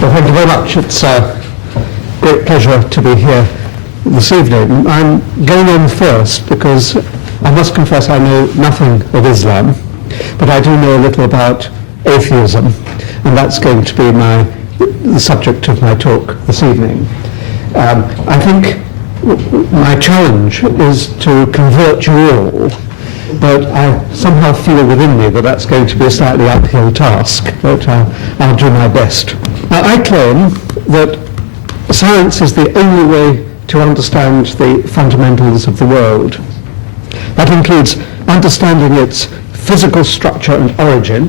Well, thank you very much. It's a great pleasure to be here this evening. I'm going on first because I must confess I know nothing of Islam, but I do know a little about atheism, and that's going to be the subject of my talk this evening. I think my challenge is to convert you all, but I somehow feel within me that that's going to be a slightly uphill task, but I'll do my best. Now, I claim that science is the only way to understand the fundamentals of the world. That includes understanding its physical structure and origin,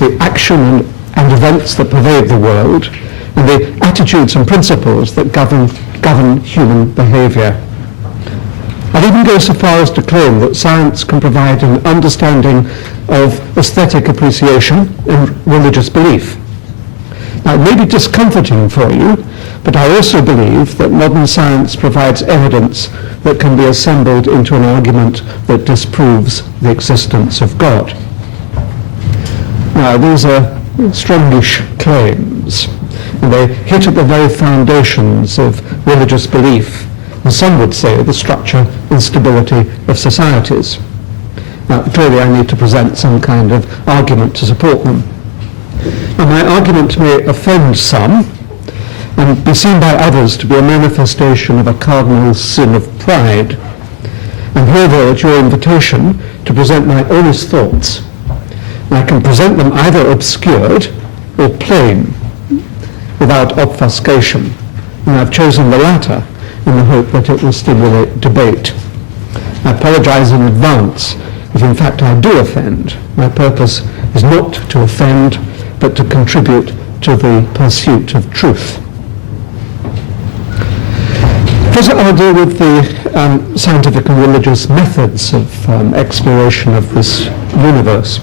the action and events that pervade the world, and the attitudes and principles that govern human behavior. I'd even go so far as to claim that science can provide an understanding of aesthetic appreciation and religious belief. Now, it may be discomforting for you, but I also believe that modern science provides evidence that can be assembled into an argument that disproves the existence of God. Now, these are strongish claims, and they hit at the very foundations of religious belief, and some would say the structure and stability of societies. Now, clearly I need to present some kind of argument to support them. Now, my argument may offend some and be seen by others to be a manifestation of a cardinal sin of pride. I'm here, though, at your invitation to present my honest thoughts. I can present them either obscured or plain, without obfuscation, and I've chosen the latter in the hope that it will stimulate debate. I apologize in advance if in fact I do offend. My purpose is not to offend, but to contribute to the pursuit of truth. First, I'll deal with the scientific and religious methods of exploration of this universe.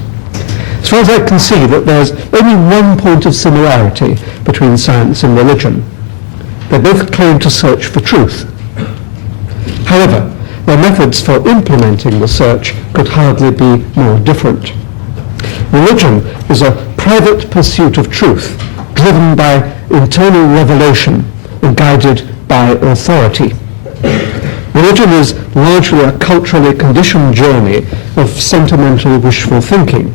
As far as I can see, that there's only one point of similarity between science and religion. They both claim to search for truth. However, their methods for implementing the search could hardly be more different. Religion is a private pursuit of truth, driven by internal revelation and guided by authority. Religion is largely a culturally conditioned journey of sentimental wishful thinking.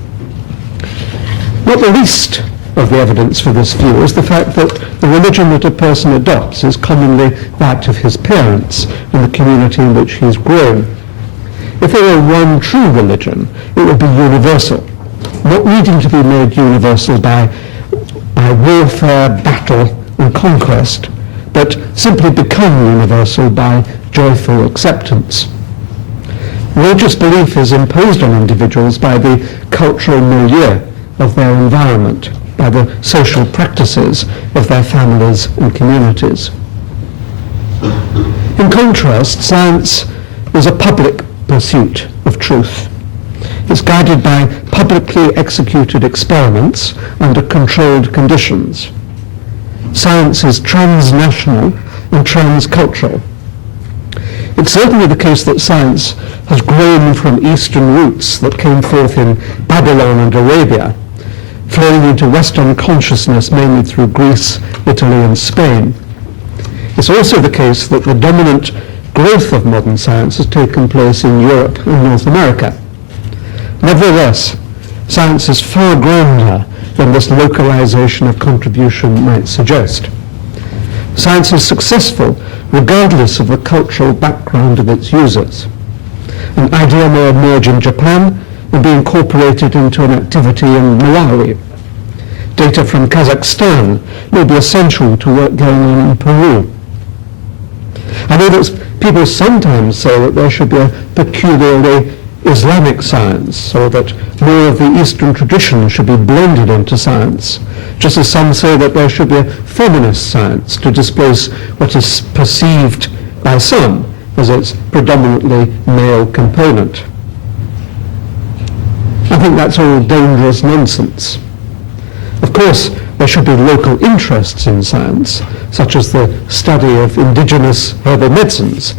Not the least of the evidence for this view is the fact that the religion that a person adopts is commonly that of his parents and the community in which he has grown. If there were one true religion, it would be universal, not needing to be made universal by warfare, battle, and conquest, but simply become universal by joyful acceptance. Religious belief is imposed on individuals by the cultural milieu of their environment, by the social practices of their families and communities. In contrast, science is a public pursuit of truth. It's guided by publicly executed experiments under controlled conditions. Science is transnational and transcultural. It's certainly the case that science has grown from Eastern roots that came forth in Babylon and Arabia, flowing into Western consciousness mainly through Greece, Italy, and Spain. It's also the case that the dominant growth of modern science has taken place in Europe and North America. Nevertheless, science is far grander than this localization of contribution might suggest. Science is successful regardless of the cultural background of its users. An idea may emerge in Japan and be incorporated into an activity in Malawi. Data from Kazakhstan may be essential to work going on in Peru. I know that people sometimes say that there should be a peculiarly Islamic science, or that more of the Eastern tradition should be blended into science, just as some say that there should be a feminist science to displace what is perceived by some as its predominantly male component. I think that's all dangerous nonsense. Of course, there should be local interests in science, such as the study of indigenous herbal medicines,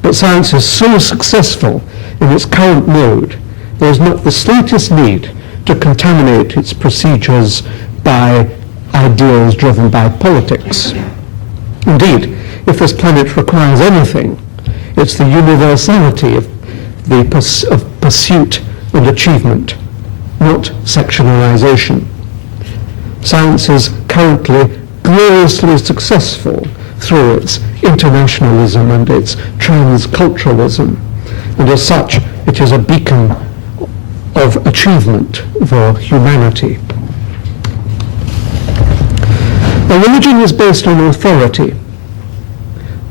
but science is so successful in its current mode, there is not the slightest need to contaminate its procedures by ideals driven by politics. Indeed, if this planet requires anything, it's the universality of pursuit and achievement, not sectionalization. Science is currently gloriously successful through its internationalism and its transculturalism, and as such it is a beacon of achievement for humanity. Now, religion is based on authority.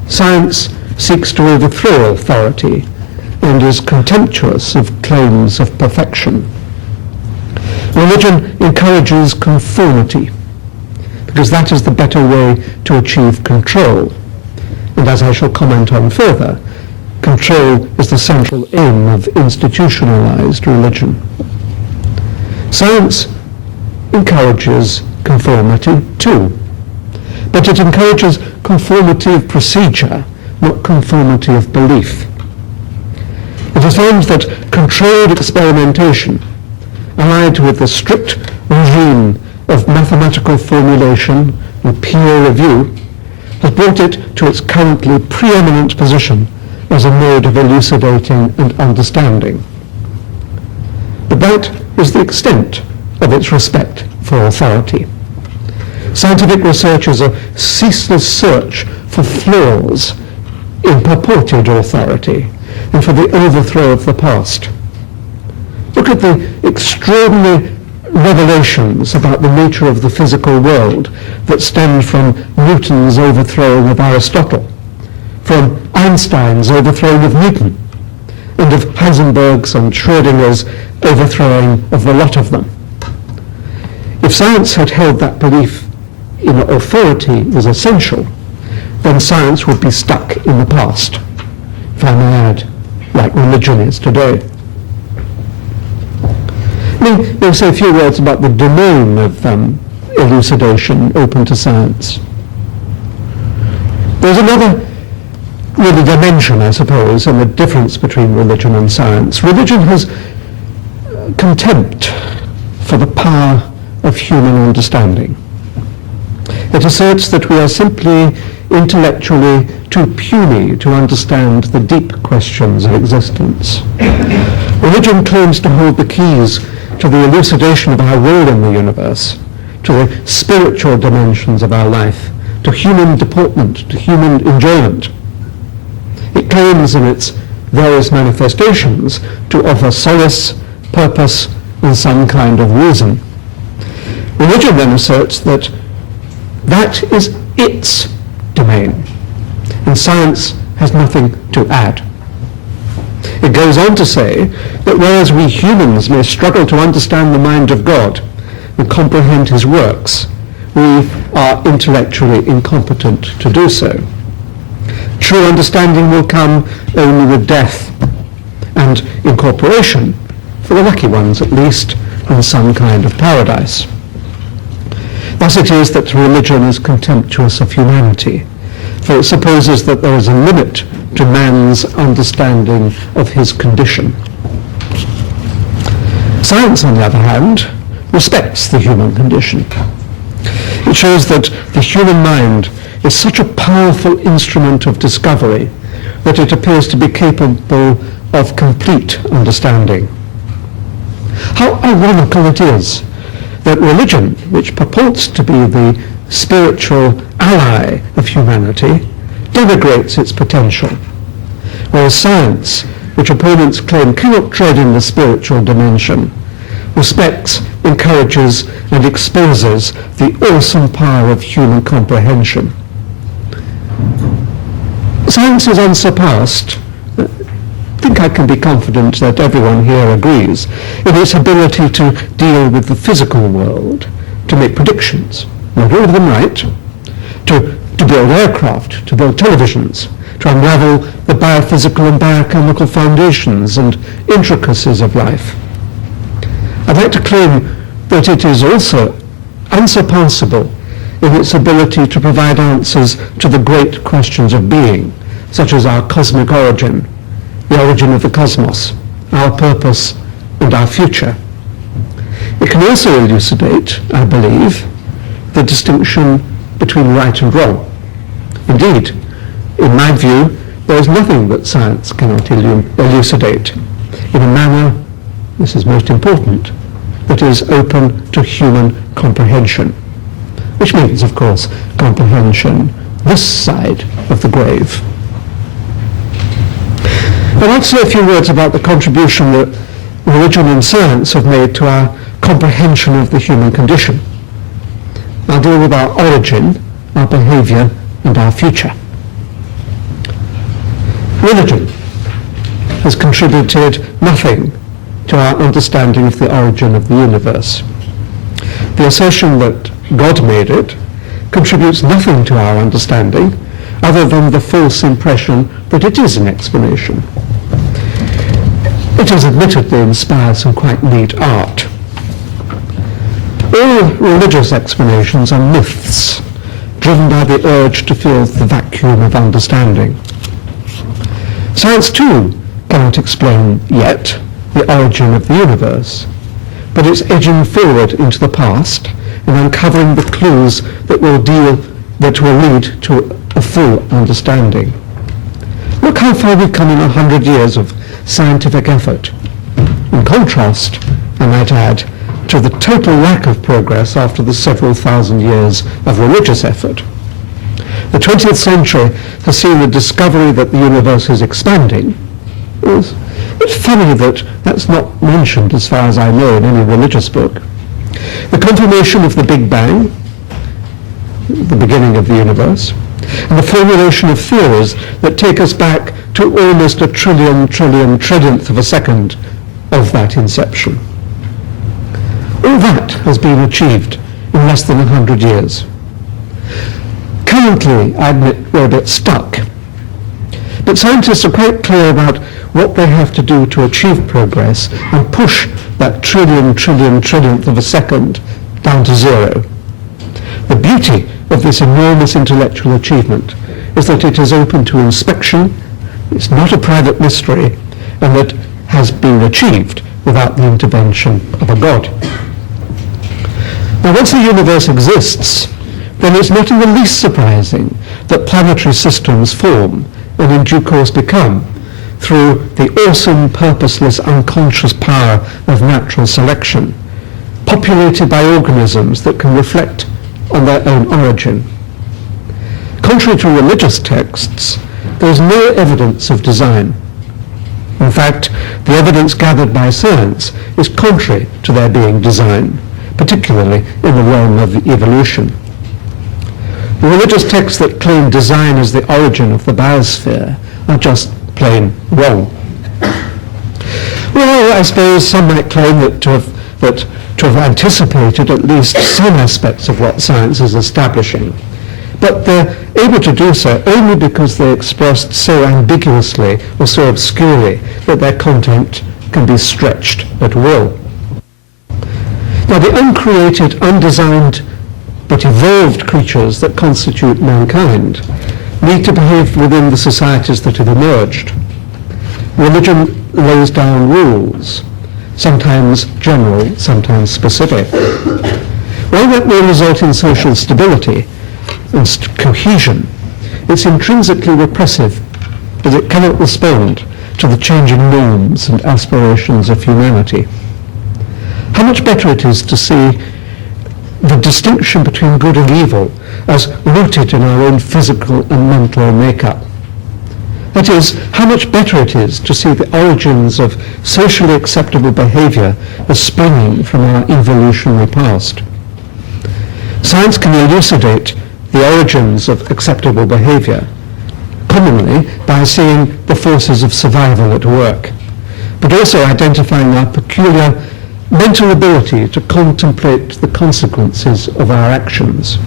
Science seeks to overthrow authority and is contemptuous of claims of perfection. Religion encourages conformity, because that is the better way to achieve control. And as I shall comment on further, control is the central aim of institutionalized religion. Science encourages conformity too, but it encourages conformity of procedure, not conformity of belief. It is found that controlled experimentation, allied with the strict regime of mathematical formulation and peer review, has brought it to its currently preeminent position as a mode of elucidating and understanding. But that is the extent of its respect for authority. Scientific research is a ceaseless search for flaws in purported authority and for the overthrow of the past. Look at the extraordinary revelations about the nature of the physical world that stemmed from Newton's overthrowing of Aristotle, from Einstein's overthrowing of Newton, and of Heisenberg's and Schrödinger's overthrowing of the lot of them. If science had held that belief in authority was essential, then science would be stuck in the past, if I may add, like religion is today. Let me say a few words about the domain of elucidation open to science. There's another really dimension, I suppose, in the difference between religion and science. Religion has contempt for the power of human understanding. It asserts that we are simply intellectually too puny to understand the deep questions of existence. Religion claims to hold the keys to the elucidation of our role in the universe, to the spiritual dimensions of our life, to human deportment, to human enjoyment. It claims in its various manifestations to offer solace, purpose, and some kind of reason. Religion then asserts that that is its domain, and science has nothing to add. It goes on to say that whereas we humans may struggle to understand the mind of God and comprehend his works, we are intellectually incompetent to do so. True understanding will come only with death and incorporation, for the lucky ones at least, in some kind of paradise. Thus it is that religion is contemptuous of humanity, for it supposes that there is a limit to man's understanding of his condition. Science, on the other hand, respects the human condition. It shows that the human mind is such a powerful instrument of discovery that it appears to be capable of complete understanding. How ironical it is that religion, which purports to be the spiritual ally of humanity, denigrates its potential, whereas science, which opponents claim cannot tread in the spiritual dimension, respects, encourages, and exposes the awesome power of human comprehension. Science is unsurpassed. I think I can be confident that everyone here agrees in its ability to deal with the physical world, to make predictions, not all of them right, to build aircraft, to build televisions, to unravel the biophysical and biochemical foundations and intricacies of life. I'd like to claim that it is also unsurpassable in its ability to provide answers to the great questions of being, such as our cosmic origin, the origin of the cosmos, our purpose, and our future. It can also elucidate, I believe, the distinction between right and wrong. Indeed, in my view, there is nothing that science cannot elucidate in a manner, this is most important, that is open to human comprehension, which means, of course, comprehension this side of the grave. I'd like to say a few words about the contribution that religion and science have made to our comprehension of the human condition. I'll deal with our origin, our behavior, and our future. Religion has contributed nothing to our understanding of the origin of the universe. The assertion that God made it contributes nothing to our understanding other than the false impression that it is an explanation. It has admittedly inspired some quite neat art. All religious explanations are myths, driven by the urge to fill the vacuum of understanding. Science, too, cannot explain yet the origin of the universe, but it's edging forward into the past and uncovering the clues that will lead to a full understanding. Look how far we've come in 100 years of scientific effort. In contrast, I might add, to the total lack of progress after the several thousand years of religious effort. The 20th century has seen the discovery that the universe is expanding. It's funny that that's not mentioned, as far as I know, in any religious book. The confirmation of the Big Bang, the beginning of the universe, and the formulation of theories that take us back to almost a trillionth of a second of that inception. All that has been achieved in less than 100 years. Currently, I admit we're a bit stuck. But scientists are quite clear about what they have to do to achieve progress and push that trillionth of a second down to zero. The beauty of this enormous intellectual achievement is that it is open to inspection, it's not a private mystery, and that has been achieved without the intervention of a god. Now, once the universe exists, then it's not in the least surprising that planetary systems form and in due course become, through the awesome, purposeless, unconscious power of natural selection, populated by organisms that can reflect on their own origin. Contrary to religious texts, there is no evidence of design. In fact, the evidence gathered by science is contrary to there being design, particularly in the realm of evolution. The religious texts that claim design as the origin of the biosphere are just plain wrong. Well, I suppose some might claim that to have anticipated at least some aspects of what science is establishing, but they're able to do so only because they're expressed so ambiguously or so obscurely that their content can be stretched at will. Now, the uncreated, undesigned, but evolved creatures that constitute mankind need to behave within the societies that have emerged. Religion lays down rules, sometimes general, sometimes specific. While that may result in social stability and cohesion, it's intrinsically repressive, as it cannot respond to the changing norms and aspirations of humanity. How much better it is to see the distinction between good and evil as rooted in our own physical and mental makeup. That is, how much better it is to see the origins of socially acceptable behavior as springing from our evolutionary past. Science can elucidate the origins of acceptable behavior, commonly by seeing the forces of survival at work, but also identifying our peculiar mental ability to contemplate the consequences of our actions.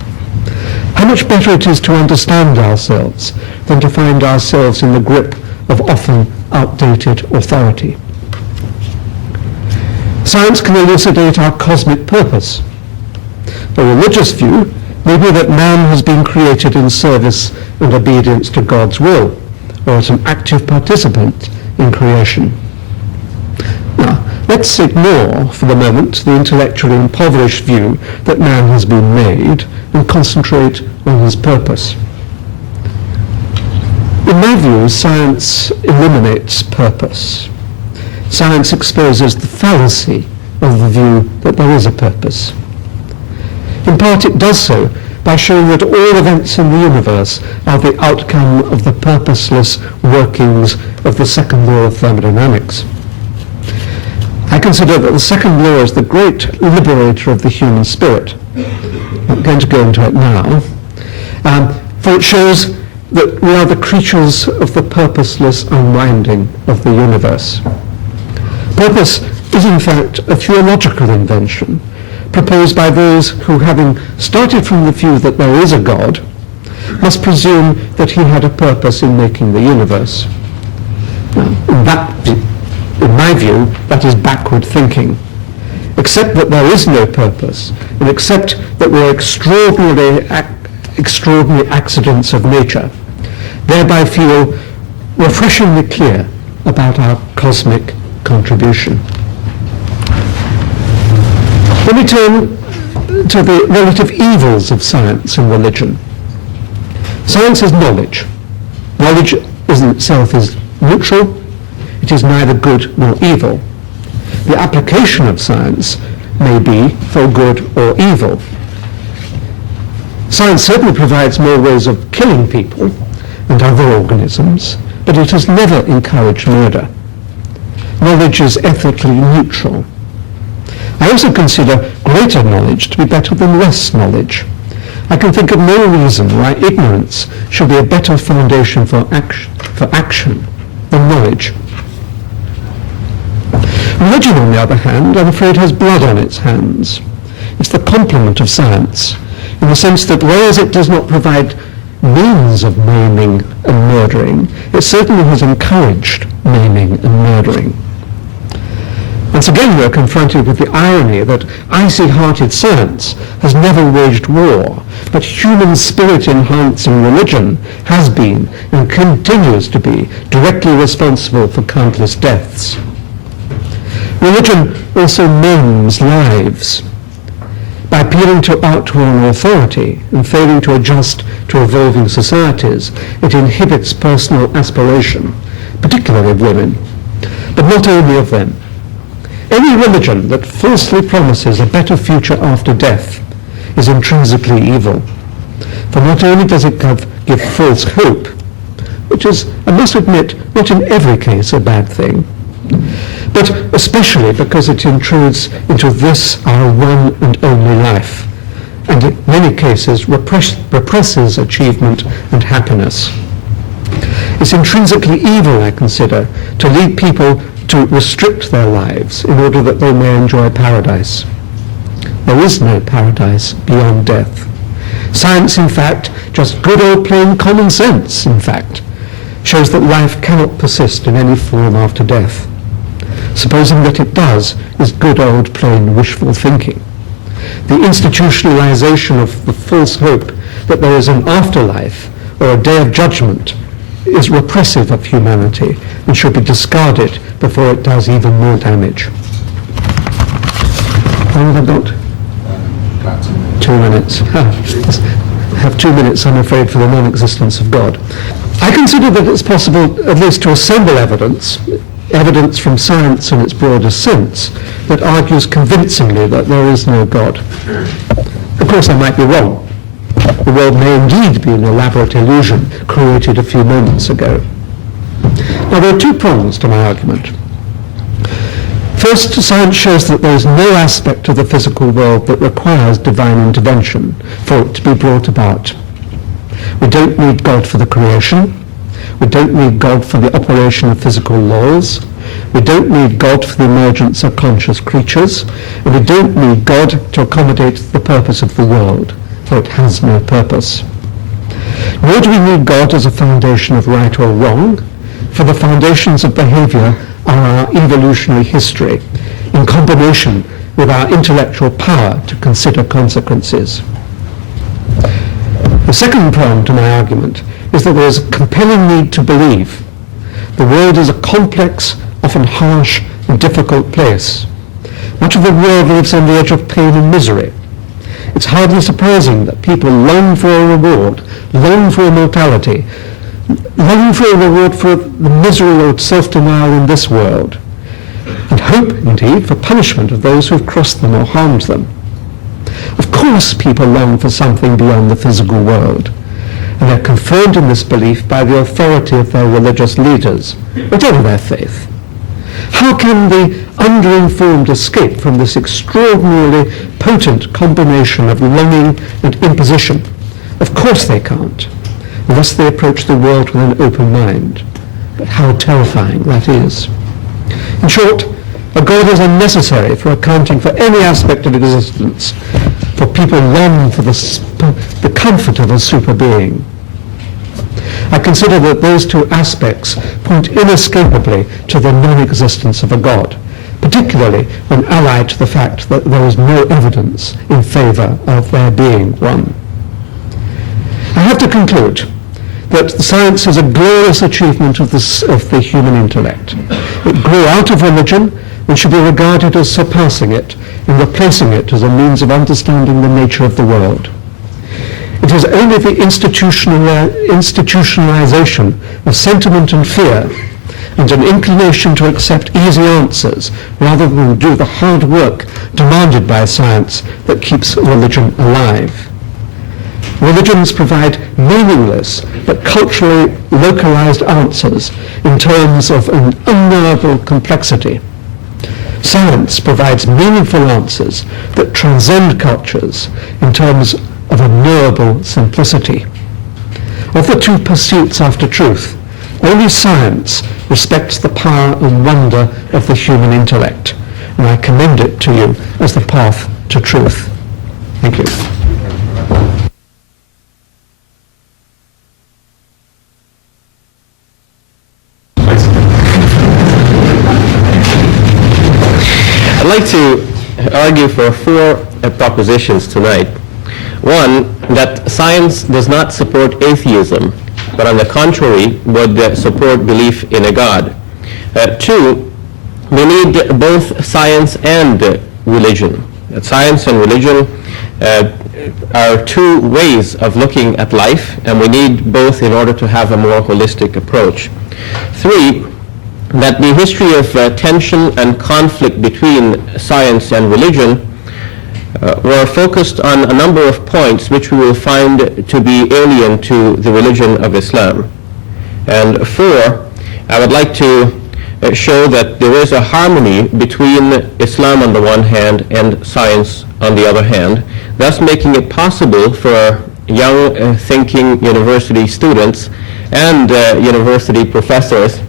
How much better it is to understand ourselves than to find ourselves in the grip of often outdated authority. Science can elucidate our cosmic purpose. A religious view may be that man has been created in service and obedience to God's will, or as an active participant in creation. Now, let's ignore for the moment the intellectually impoverished view that man has been made and concentrate on his purpose. In my view, science eliminates purpose. Science exposes the fallacy of the view that there is a purpose. In part, it does so by showing that all events in the universe are the outcome of the purposeless workings of the second law of thermodynamics. I consider that the second law is the great liberator of the human spirit. I'm not going to go into it now, for it shows that we are the creatures of the purposeless unwinding of the universe. Purpose is in fact a theological invention proposed by those who, having started from the view that there is a God, must presume that he had a purpose in making the universe. Now, in my view, that is backward thinking. Accept that there is no purpose, and accept that we are extraordinary accidents of nature, thereby feel refreshingly clear about our cosmic contribution. Let me turn to the relative evils of science and religion. Science is knowledge. Knowledge in itself is neutral. It is neither good nor evil. The application of science may be for good or evil. Science certainly provides more ways of killing people and other organisms, but it has never encouraged murder. Knowledge is ethically neutral. I also consider greater knowledge to be better than less knowledge. I can think of no reason why ignorance should be a better foundation for action than knowledge. Religion, on the other hand, I'm afraid has blood on its hands. It's the complement of science, in the sense that whereas it does not provide means of maiming and murdering, it certainly has encouraged maiming and murdering. Once again, we are confronted with the irony that icy-hearted science has never waged war, but human spirit-enhancing religion has been and continues to be directly responsible for countless deaths. Religion also maims lives. By appealing to outworn authority and failing to adjust to evolving societies, it inhibits personal aspiration, particularly of women, but not only of them. Any religion that falsely promises a better future after death is intrinsically evil. For not only does it give false hope, which is, I must admit, not in every case a bad thing, but especially because it intrudes into this, our one and only life, and in many cases represses achievement and happiness. It's intrinsically evil, I consider, to lead people to restrict their lives in order that they may enjoy paradise. There is no paradise beyond death. Science, in fact, just good old plain common sense, in fact, shows that life cannot persist in any form after death. Supposing that it does is good old plain wishful thinking. The institutionalization of the false hope that there is an afterlife or a day of judgment is repressive of humanity and should be discarded before it does even more damage. How long have I got? About 2 minutes. 2 minutes. I have 2 minutes, I'm afraid, for the non-existence of God. I consider that it's possible at least to assemble evidence from science in its broadest sense, that argues convincingly that there is no God. Of course, I might be wrong. The world may indeed be an elaborate illusion created a few moments ago. Now, there are two prongs to my argument. First, science shows that there is no aspect of the physical world that requires divine intervention for it to be brought about. We don't need God for the creation. We don't need God for the operation of physical laws. We don't need God for the emergence of conscious creatures. And we don't need God to accommodate the purpose of the world, for it has no purpose. Nor do we need God as a foundation of right or wrong, for the foundations of behavior are our evolutionary history, in combination with our intellectual power to consider consequences. The second prong to my argument is that there is a compelling need to believe. The world is a complex, often harsh, a difficult place. Much of the world lives on the edge of pain and misery. It's hardly surprising that people long for a reward, long for immortality, long for a reward for the misery or self-denial in this world, and hope, indeed, for punishment of those who have crossed them or harmed them. Of course, people long for something beyond the physical world, and they're confirmed in this belief by the authority of their religious leaders, whatever their faith. How can the underinformed escape from this extraordinarily potent combination of longing and imposition? Of course they can't, unless they approach the world with an open mind. But how terrifying that is. In short, a God is unnecessary for accounting for any aspect of existence, for people long for the comfort of a super being. I consider that those two aspects point inescapably to the non-existence of a God, particularly when allied to the fact that there is no evidence in favor of there being one. I have to conclude that science is a glorious achievement of the human intellect. It grew out of religion and should be regarded as surpassing it and replacing it as a means of understanding the nature of the world. It is only the institutionalization of sentiment and fear and an inclination to accept easy answers rather than do the hard work demanded by science that keeps religion alive. Religions provide meaningless but culturally localized answers in terms of an unknowable complexity. Science provides meaningful answers that transcend cultures in terms of a knowable simplicity. Of the two pursuits after truth, only science respects the power and wonder of the human intellect, and I commend it to you as the path to truth. Thank you. I'd like to argue for four propositions tonight. One, that science does not support atheism, but on the contrary would support belief in a God. Two, we need both science and religion. That science and religion are two ways of looking at life, and we need both in order to have a more holistic approach. Three, that the history of tension and conflict between science and religion were focused on a number of points which we will find to be alien to the religion of Islam. And four, I would like to show that there is a harmony between Islam on the one hand and science on the other hand, thus making it possible for young thinking university students and university professors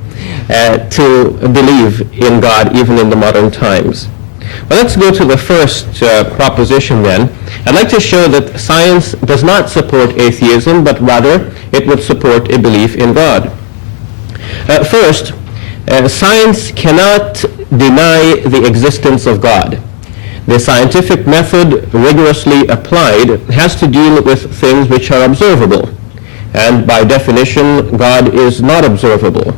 to believe in God even in the modern times. Well, let's go to the first proposition then. I'd like to show that science does not support atheism, but rather it would support a belief in God. First, science cannot deny the existence of God. The scientific method rigorously applied has to deal with things which are observable, and by definition, God is not observable.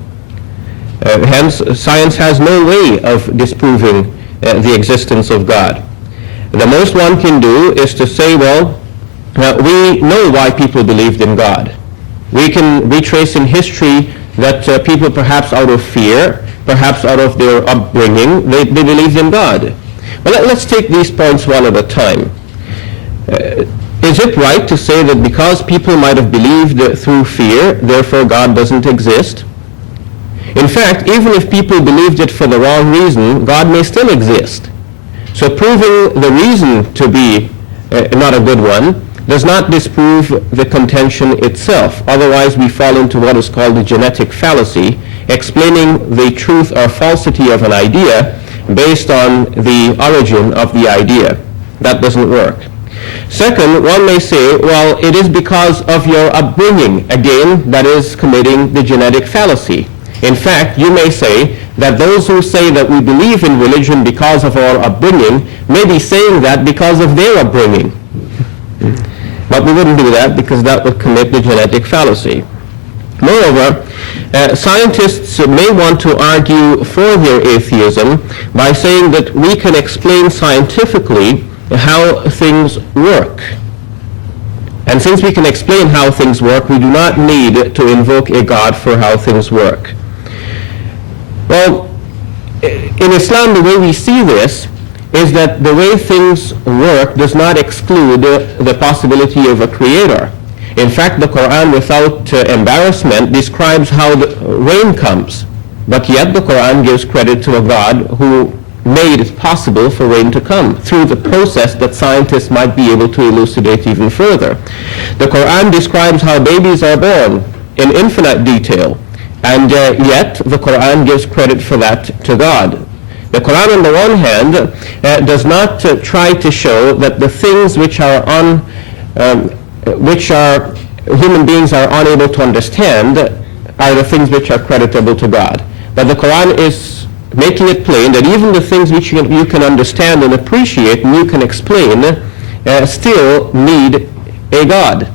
Hence, science has no way of disproving the existence of God. The most one can do is to say, well, we know why people believed in God. We can retrace in history that people perhaps out of fear, perhaps out of their upbringing, they believed in God. Well, let's take these points one at a time. Is it right to say that because people might have believed through fear, therefore God doesn't exist? In fact, even if people believed it for the wrong reason, God may still exist. So proving the reason to be not a good one does not disprove the contention itself. Otherwise, we fall into what is called the genetic fallacy, explaining the truth or falsity of an idea based on the origin of the idea. That doesn't work. Second, one may say, well, it is because of your upbringing. Again, that is committing the genetic fallacy. In fact, you may say that those who say that we believe in religion because of our upbringing may be saying that because of their upbringing. But we wouldn't do that because that would commit the genetic fallacy. Moreover, Scientists may want to argue for their atheism by saying that we can explain scientifically how things work. And since we can explain how things work, we do not need to invoke a God for how things work. Well, in Islam, the way we see this is that the way things work does not exclude the possibility of a creator. In fact, the Quran, without embarrassment, describes how the rain comes. But yet the Quran gives credit to a God who made it possible for rain to come through the process that scientists might be able to elucidate even further. The Quran describes how babies are born in infinite detail, and yet the Quran gives credit for that to God. The Quran, on the one hand, does not try to show that the things which human beings are unable to understand are the things which are creditable to God. But the Quran is making it plain that even the things which you can understand and appreciate and you can explain still need a God.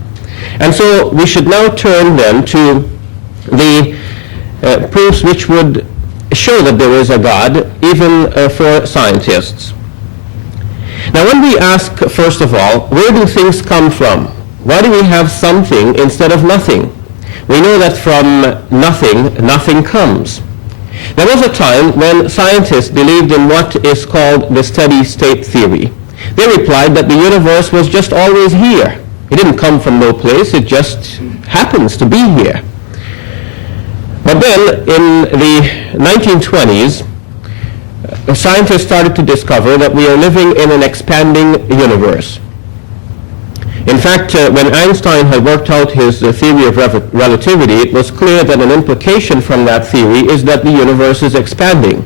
And so we should now turn then to the proofs which would show that there is a God, even for scientists. Now, when we ask, first of all, where do things come from? Why do we have something instead of nothing? We know that from nothing, nothing comes. There was a time when scientists believed in what is called the steady state theory. They replied that the universe was just always here. It didn't come from no place, it just happens to be here. But then, in the 1920s, scientists started to discover that we are living in an expanding universe. In fact, when Einstein had worked out his theory of relativity, it was clear that an implication from that theory is that the universe is expanding.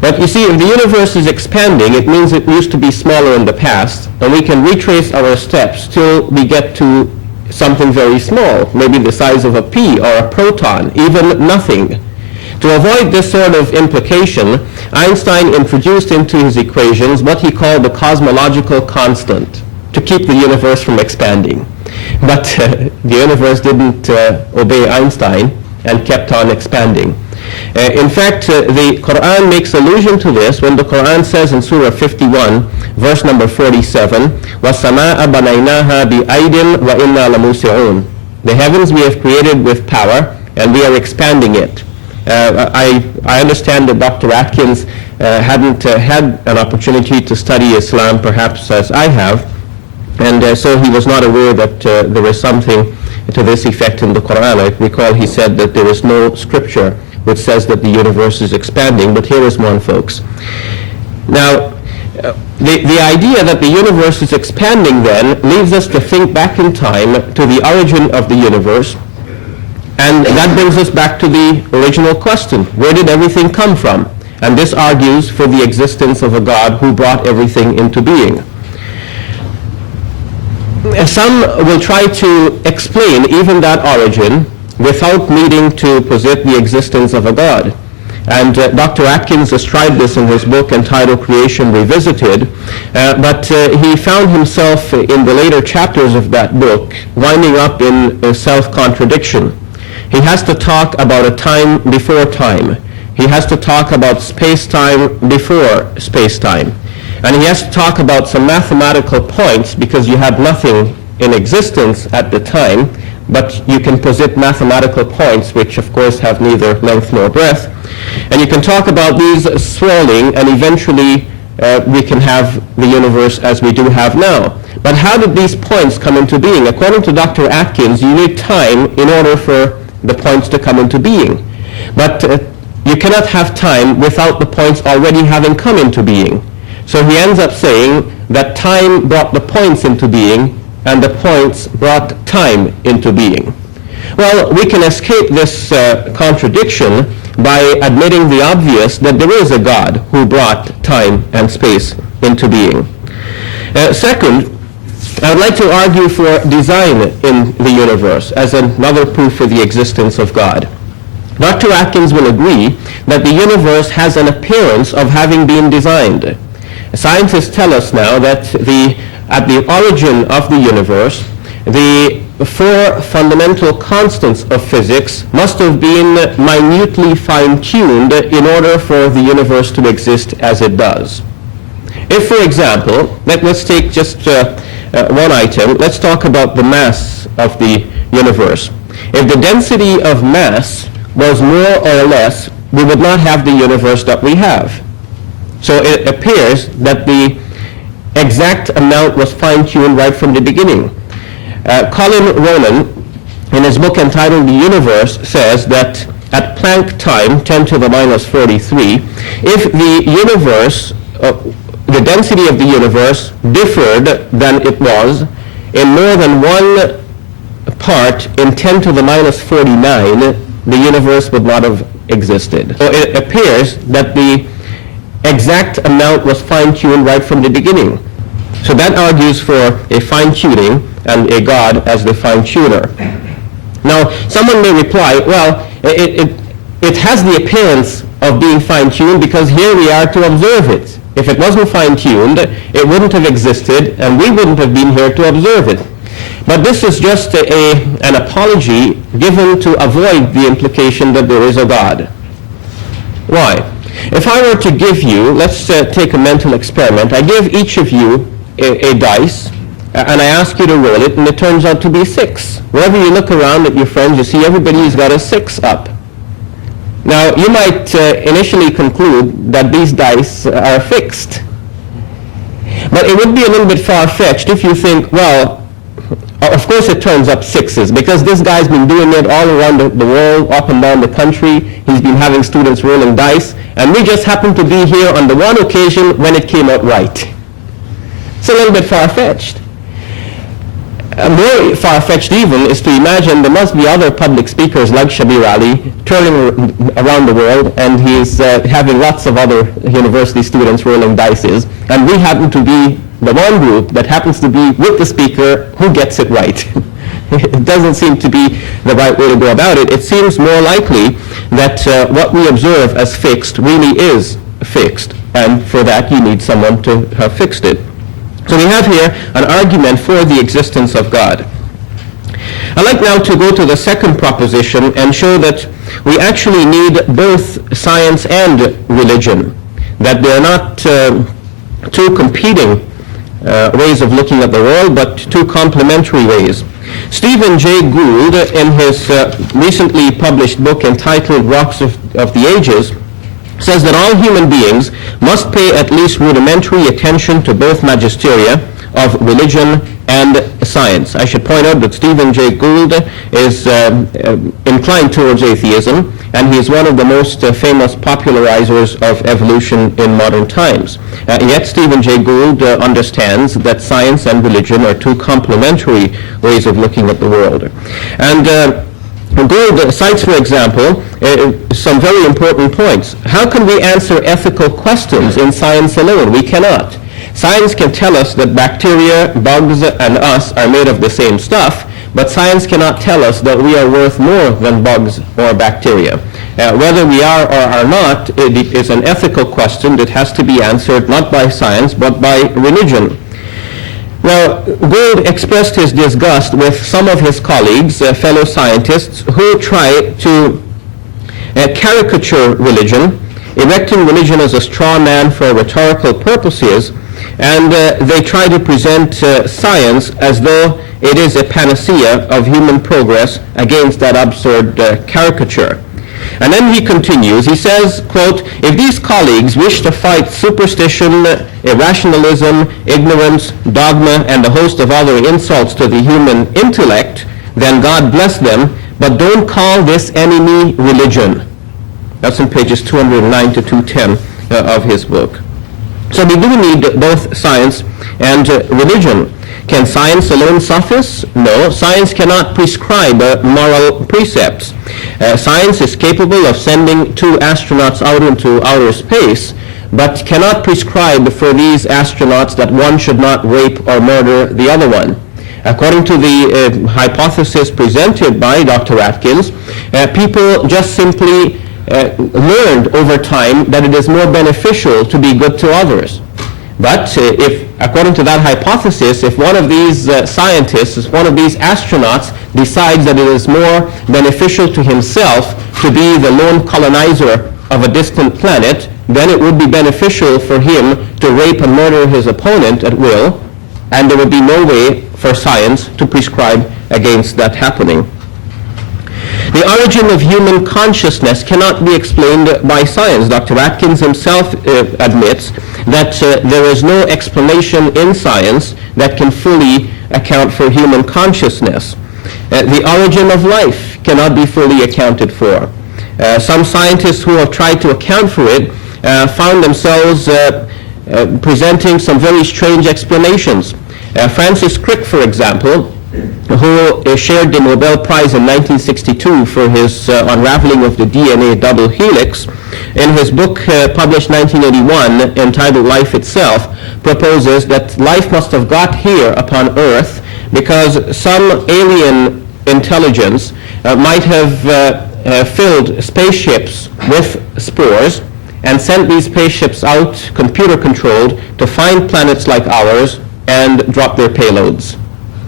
But you see, if the universe is expanding, it means it used to be smaller in the past, and we can retrace our steps till we get to something very small, maybe the size of a pea or a proton, even nothing. To avoid this sort of implication, Einstein introduced into his equations what he called the cosmological constant to keep the universe from expanding. But the universe didn't obey Einstein and kept on expanding. In fact, the Quran makes allusion to this when the Quran says in Surah 51, verse number 47, وَالسَّمَاءَ بَنَيْنَاهَا بِأَيْدٍ وَإِنَّا لَمُوسِعُونَ. The heavens we have created with power, and we are expanding it. I understand that Dr. Atkins hadn't had an opportunity to study Islam perhaps as I have, and so he was not aware that there is something to this effect in the Quran. I recall he said that there is no scripture which says that the universe is expanding, but here is one, folks. Now, the idea that the universe is expanding then leaves us to think back in time to the origin of the universe, and that brings us back to the original question: where did everything come from? And this argues for the existence of a God who brought everything into being. Some will try to explain even that origin without needing to posit the existence of a God. And Dr. Atkins described this in his book entitled Creation Revisited, but he found himself in the later chapters of that book winding up in self-contradiction. He has to talk about a time before time. He has to talk about space-time before space-time. And he has to talk about some mathematical points, because you had nothing in existence at the time, but you can posit mathematical points which of course have neither length nor breadth. And you can talk about these swirling, and eventually we can have the universe as we do have now. But how did these points come into being? According to Dr. Atkins, you need time in order for the points to come into being. But you cannot have time without the points already having come into being. So he ends up saying that time brought the points into being, and the points brought time into being. Well, we can escape this contradiction by admitting the obvious, that there is a God who brought time and space into being. Second, I would like to argue for design in the universe as another proof for the existence of God. Dr. Atkins will agree that the universe has an appearance of having been designed. Scientists tell us now that at the origin of the universe, the four fundamental constants of physics must have been minutely fine-tuned in order for the universe to exist as it does. If, for example, let's take just one item, let's talk about the mass of the universe. If the density of mass was more or less, we would not have the universe that we have. So it appears that the exact amount was fine-tuned right from the beginning. Colin Ronan, in his book entitled The Universe, says that at Planck time, 10 to the minus 43, if the universe, the density of the universe differed than it was in more than one part in 10 to the minus 49, the universe would not have existed. So it appears that the exact amount was fine-tuned right from the beginning. So that argues for a fine-tuning and a God as the fine-tuner. Now, someone may reply, well, it has the appearance of being fine-tuned because here we are to observe it. If it wasn't fine-tuned, it wouldn't have existed, and we wouldn't have been here to observe it. But this is just an apology given to avoid the implication that there is a God. Why? If I were to give you, let's take a mental experiment. I give each of you a dice, and I ask you to roll it, and it turns out to be 6. Wherever you look around at your friends, you see everybody's got a 6 up. Now, you might initially conclude that these dice are fixed. But it would be a little bit far-fetched if you think, well, of course it turns up 6s, because this guy's been doing it all around the world, up and down the country. He's been having students rolling dice, and we just happened to be here on the one occasion when it came out right. It's a little bit far-fetched. More far-fetched even is to imagine there must be other public speakers like Shabir Allay turning around the world, and he's having lots of other university students rolling dices, and we happen to be the one group that happens to be with the speaker who gets it right. It doesn't seem to be the right way to go about it. It seems more likely that what we observe as fixed really is fixed, and for that you need someone to have fixed it. So we have here an argument for the existence of God. I'd like now to go to the second proposition and show that we actually need both science and religion, that they're not two competing ways of looking at the world, but two complementary ways. Stephen Jay Gould, in his recently published book entitled Rocks of the Ages, says that all human beings must pay at least rudimentary attention to both magisteria of religion and science. I should point out that Stephen Jay Gould is inclined towards atheism, and he is one of the most famous popularizers of evolution in modern times. Yet Stephen Jay Gould understands that science and religion are two complementary ways of looking at the world. And Gould cites, for example, some very important points. How can we answer ethical questions in science alone? We cannot. Science can tell us that bacteria, bugs, and us are made of the same stuff, but science cannot tell us that we are worth more than bugs or bacteria. Whether we are or are not is an ethical question that has to be answered not by science, but by religion. Well, Gould expressed his disgust with some of his colleagues, fellow scientists, who try to caricature religion, erecting religion as a straw man for rhetorical purposes, and they try to present science as though it is a panacea of human progress against that absurd caricature. And then he continues, he says, quote, "If these colleagues wish to fight superstition, irrationalism, ignorance, dogma, and a host of other insults to the human intellect, then God bless them, but don't call this enemy religion." That's in pages 209 to 210 of his book. So we do need both science and religion. Can science alone suffice? No, science cannot prescribe moral precepts. Science is capable of sending 2 astronauts out into outer space, but cannot prescribe for these astronauts that one should not rape or murder the other one. According to the hypothesis presented by Dr. Atkins, people just simply learned over time that it is more beneficial to be good to others. But if according to that hypothesis, if one of these scientists, one of these astronauts, decides that it is more beneficial to himself to be the lone colonizer of a distant planet, then it would be beneficial for him to rape and murder his opponent at will, and there would be no way for science to prescribe against that happening. The origin of human consciousness cannot be explained by science. Dr. Atkins himself admits that there is no explanation in science that can fully account for human consciousness. The origin of life cannot be fully accounted for. Some scientists who have tried to account for it found themselves presenting some very strange explanations. Francis Crick, for example, who shared the Nobel Prize in 1962 for his unraveling of the DNA double helix, in his book published 1981 entitled Life Itself, proposes that life must have got here upon Earth because some alien intelligence might have filled spaceships with spores and sent these spaceships out, computer-controlled, to find planets like ours and drop their payloads.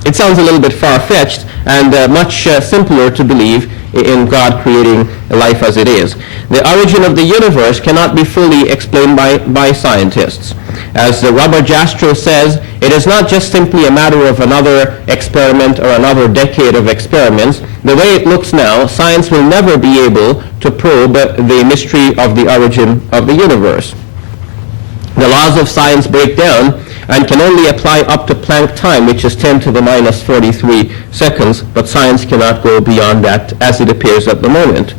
It sounds a little bit far-fetched and much simpler to believe in God creating life as it is. The origin of the universe cannot be fully explained by scientists. As Robert Jastrow says, it is not just simply a matter of another experiment or another decade of experiments. The way it looks now, science will never be able to probe the mystery of the origin of the universe. The laws of science break down and can only apply up to Planck time, which is 10 to the minus 43 seconds, but science cannot go beyond that as it appears at the moment.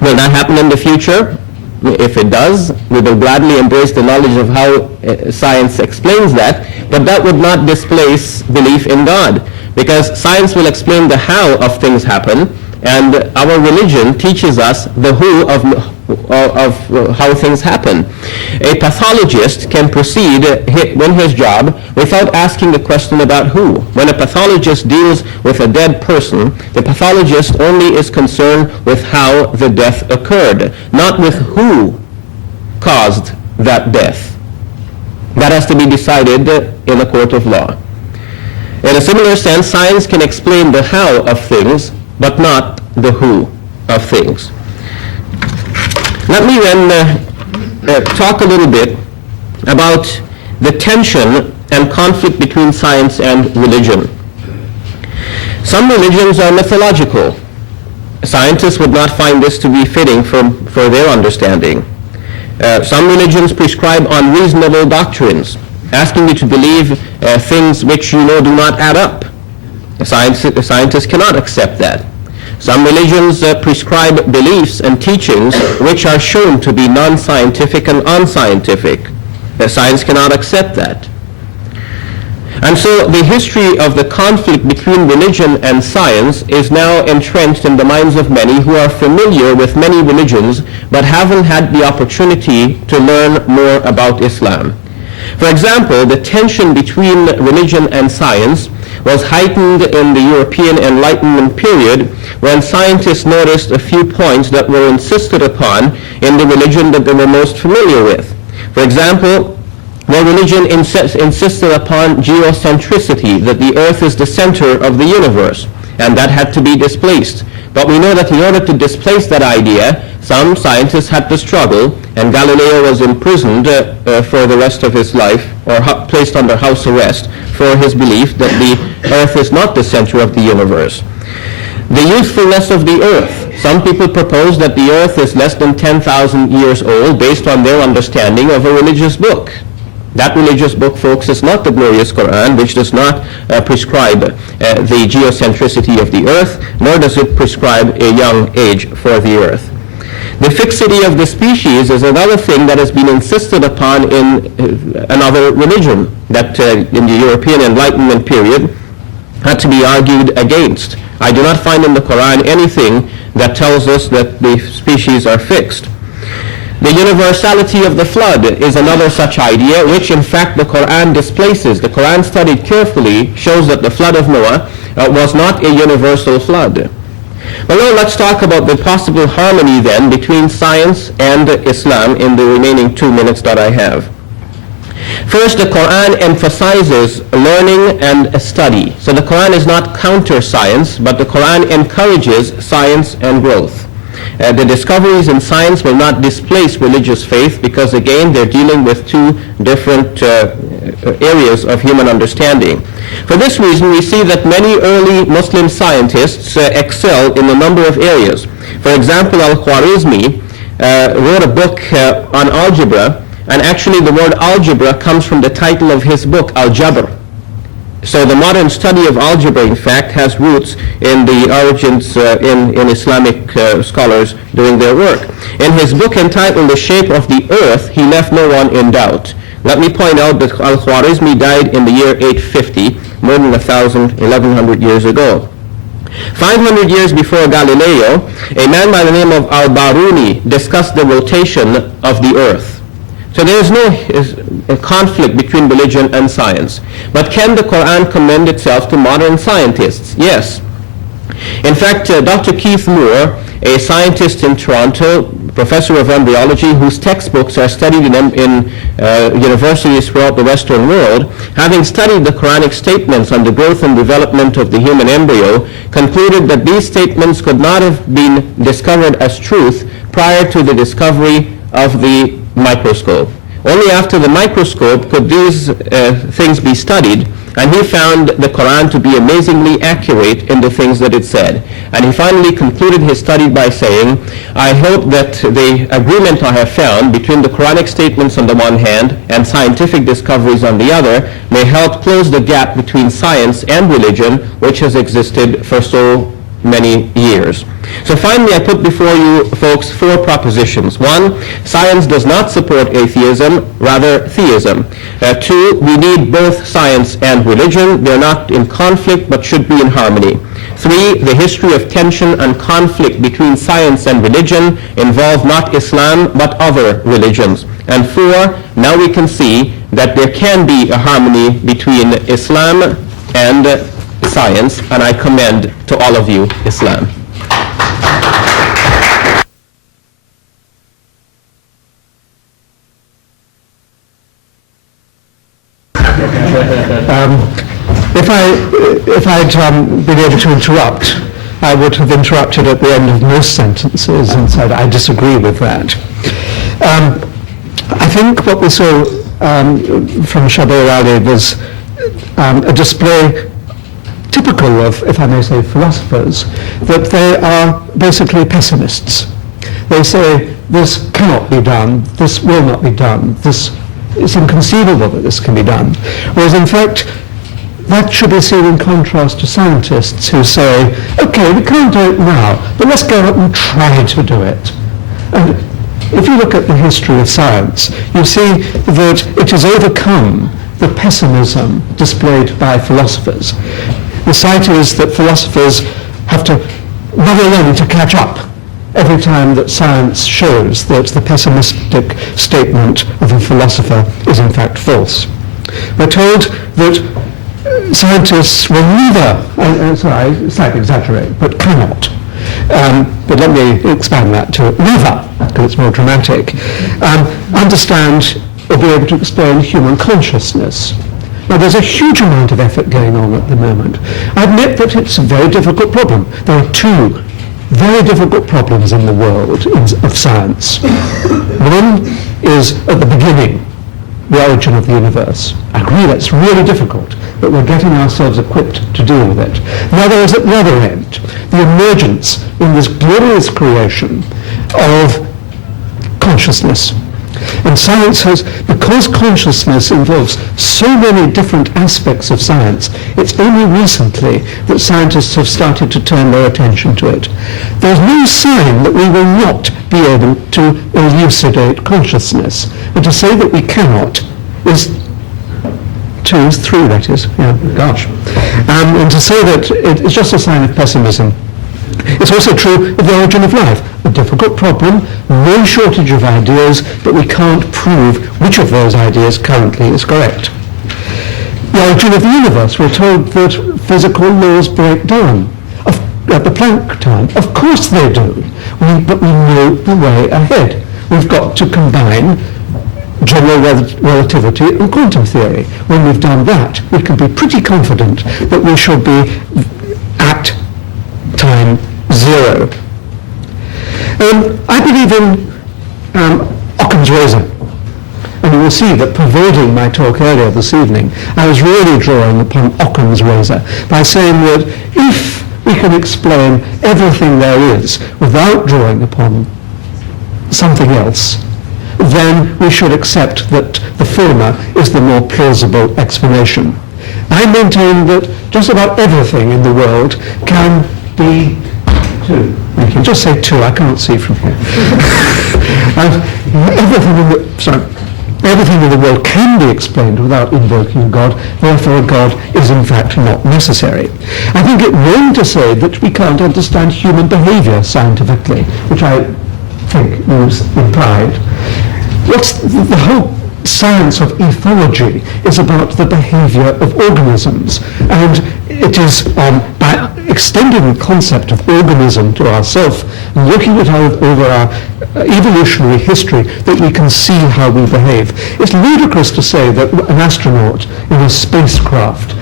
Will that happen in the future? If it does, we will gladly embrace the knowledge of how science explains that, but that would not displace belief in God, because science will explain the how of things happen, and our religion teaches us the who of how things happen. A pathologist can proceed in his job without asking the question about who. When a pathologist deals with a dead person, the pathologist only is concerned with how the death occurred, not with who caused that death. That has to be decided in a court of law. In a similar sense, science can explain the how of things, but not the who of things. Let me then talk a little bit about the tension and conflict between science and religion. Some religions are mythological. Scientists would not find this to be fitting for their understanding. Some religions prescribe unreasonable doctrines, asking you to believe things which you know do not add up. Scientists cannot accept that. Some religions prescribe beliefs and teachings which are shown to be non-scientific and unscientific. Science cannot accept that. And so the history of the conflict between religion and science is now entrenched in the minds of many who are familiar with many religions but haven't had the opportunity to learn more about Islam. For example, the tension between religion and science was heightened in the European Enlightenment period when scientists noticed a few points that were insisted upon in the religion that they were most familiar with. For example, their religion insisted upon geocentricity, that the earth is the center of the universe, and that had to be displaced. But we know that in order to displace that idea, some scientists had to struggle, and Galileo was imprisoned for the rest of his life, or placed under house arrest, for his belief that the earth is not the center of the universe. The youthfulness of the earth. Some people propose that the earth is less than 10,000 years old based on their understanding of a religious book. That religious book, folks, is not the glorious Quran, which does not prescribe the geocentricity of the earth, nor does it prescribe a young age for the earth. The fixity of the species is another thing that has been insisted upon in another religion that in the European Enlightenment period had to be argued against. I do not find in the Quran anything that tells us that the species are fixed. The universality of the flood is another such idea, which in fact the Quran displaces. The Quran, studied carefully, shows that the flood of Noah was not a universal flood. But now let's talk about the possible harmony then between science and Islam in the remaining 2 minutes that I have. First, the Quran emphasizes learning and study. So the Quran is not counter science, but the Quran encourages science and growth. The discoveries in science will not displace religious faith because, again, they're dealing with two different areas of human understanding. For this reason, we see that many early Muslim scientists excel in a number of areas. For example, Al-Khwarizmi wrote a book on algebra, and actually the word algebra comes from the title of his book, Al-Jabr. So the modern study of algebra, in fact, has roots in the origins in Islamic scholars doing their work. In his book entitled The Shape of the Earth, he left no one in doubt. Let me point out that Al-Khwarizmi died in the year 850, more than 1,100 years ago. 500 years before Galileo, a man by the name of Al-Baruni discussed the rotation of the Earth. So there is no conflict between religion and science. But can the Quran commend itself to modern scientists? Yes. In fact, Dr. Keith Moore, a scientist in Toronto, professor of embryology, whose textbooks are studied in universities throughout the Western world, having studied the Quranic statements on the growth and development of the human embryo, concluded that these statements could not have been discovered as truth prior to the discovery of the microscope. Only after the microscope could these things be studied, and he found the Quran to be amazingly accurate in the things that it said. And he finally concluded his study by saying, I hope that the agreement I have found between the Quranic statements on the one hand and scientific discoveries on the other may help close the gap between science and religion, which has existed for so many years. So finally, I put before you folks four propositions. One, science does not support atheism, rather theism. Two, we need both science and religion. They're not in conflict, but should be in harmony. Three, the history of tension and conflict between science and religion involve not Islam, but other religions. And four, now we can see that there can be a harmony between Islam and science, and I commend to all of you Islam. If I'd been able to interrupt, I would have interrupted at the end of most sentences and said I disagree with that. I think what we saw from Shabir Allay was a display typical of, if I may say, philosophers, that they are basically pessimists. They say this cannot be done, this will not be done, it's inconceivable that this can be done. Whereas in fact, that should be seen in contrast to scientists who say, okay, we can't do it now, but let's go out and try to do it. And if you look at the history of science, you see that it has overcome the pessimism displayed by philosophers. The sight is that philosophers have to never learn to catch up every time that science shows that the pessimistic statement of a philosopher is in fact false. We're told that scientists will never, sorry, I slightly exaggerate, but cannot. But let me expand that to never, because it's more dramatic, understand or be able to explain human consciousness. Now, there's a huge amount of effort going on at the moment. I admit that it's a very difficult problem. There are two very difficult problems in the world of science. One is at the beginning, the origin of the universe. I agree that's really difficult, but we're getting ourselves equipped to deal with it. The other is at the other end, the emergence in this glorious creation of consciousness. And science has, because consciousness involves so many different aspects of science, it's only recently that scientists have started to turn their attention to it. There's no sign that we will not be able to elucidate consciousness. And to say that we cannot is 2 is 3, that is. Yeah, gosh. And to say that it's just a sign of pessimism. It's also true of the origin of life. A difficult problem, no shortage of ideas, but we can't prove which of those ideas currently is correct. The origin of the universe, we're told that physical laws break down at the Planck time. Of course they do, but we know the way ahead. We've got to combine general relativity and quantum theory. When we've done that, we can be pretty confident that we should be at time 0. I believe in Occam's razor. And you will see that pervading my talk earlier this evening, I was really drawing upon Occam's razor by saying that if we can explain everything there is without drawing upon something else, then we should accept that the former is the more plausible explanation. I maintain that just about everything in the world can be two. Thank you. Just say two. I can't see from here. Everything in the world can be explained without invoking God. Therefore, God is in fact not necessary. I think it wrong to say that we can't understand human behavior scientifically, which I think was implied. The whole science of ethology is about the behavior of organisms, and it is by extending the concept of organism to ourselves and looking at over our evolutionary history that we can see how we behave. It's ludicrous to say that an astronaut in a spacecraft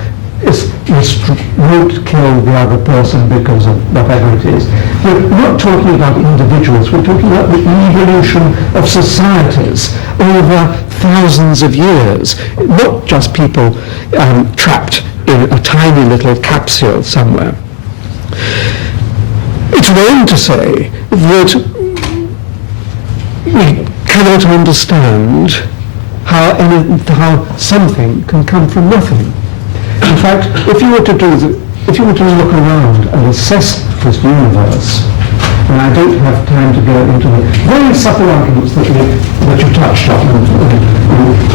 won't kill the other person because of whatever it is. We're not talking about individuals, we're talking about the evolution of societies over thousands of years, not just people trapped in a tiny little capsule somewhere. It's wrong to say that we cannot understand how something can come from nothing. In fact, if you were to look around and assess this universe, and I don't have time to go into the very subtle arguments that you touched on, and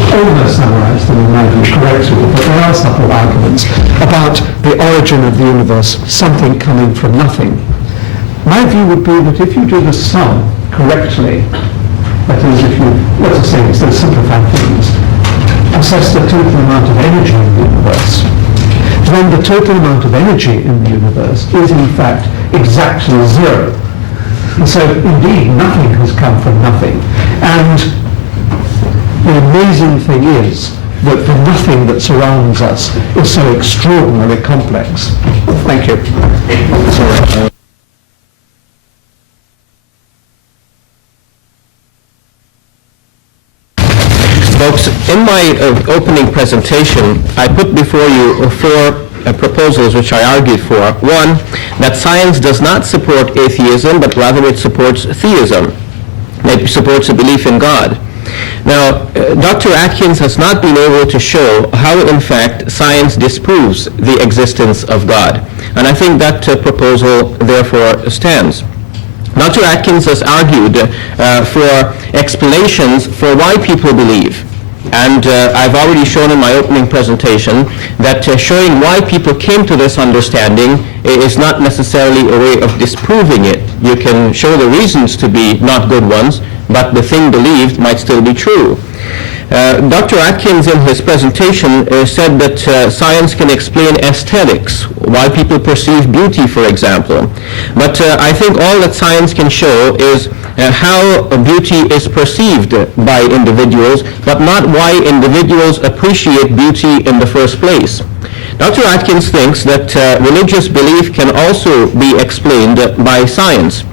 over-summarized them in my view correctly, but there are subtle arguments about the origin of the universe, something coming from nothing. My view would be that if you do the sum correctly, that is, if you, let's say it's those simplified things, assess the total amount of energy in the universe, then the total amount of energy in the universe is in fact exactly 0. And so indeed nothing has come from nothing. And the amazing thing is that the nothing that surrounds us is so extraordinarily complex. Thank you. Folks, in my opening presentation, I put before you 4 proposals which I argued for. One, that science does not support atheism, but rather it supports theism. It supports a belief in God. Now, Dr. Atkins has not been able to show how, in fact, science disproves the existence of God. And I think that proposal, therefore, stands. Dr. Atkins has argued for explanations for why people believe. And I've already shown in my opening presentation that showing why people came to this understanding is not necessarily a way of disproving it. You can show the reasons to be not good ones, but the thing believed might still be true. Dr. Atkins in his presentation said that science can explain aesthetics, why people perceive beauty, for example. But I think all that science can show is how beauty is perceived by individuals, but not why individuals appreciate beauty in the first place. Dr. Atkins thinks that religious belief can also be explained by science.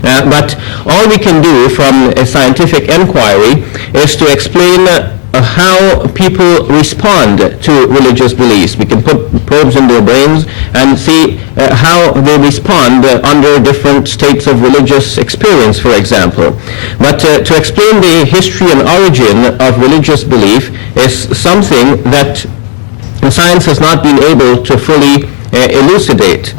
But all we can do from a scientific inquiry is to explain how people respond to religious beliefs. We can put probes in their brains and see how they respond under different states of religious experience, for example. But to explain the history and origin of religious belief is something that science has not been able to fully elucidate.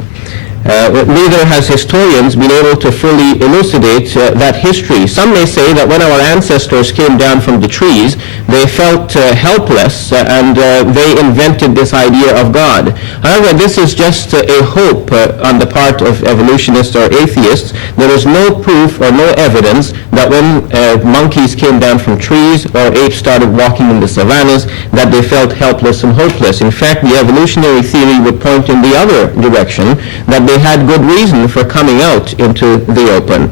Neither has historians been able to fully elucidate that history. Some may say that when our ancestors came down from the trees, they felt helpless and they invented this idea of God. However, this is just a hope on the part of evolutionists or atheists. There is no proof or no evidence that when monkeys came down from trees or apes started walking in the savannas, that they felt helpless and hopeless. In fact, the evolutionary theory would point in the other direction, that they had good reason for coming out into the open.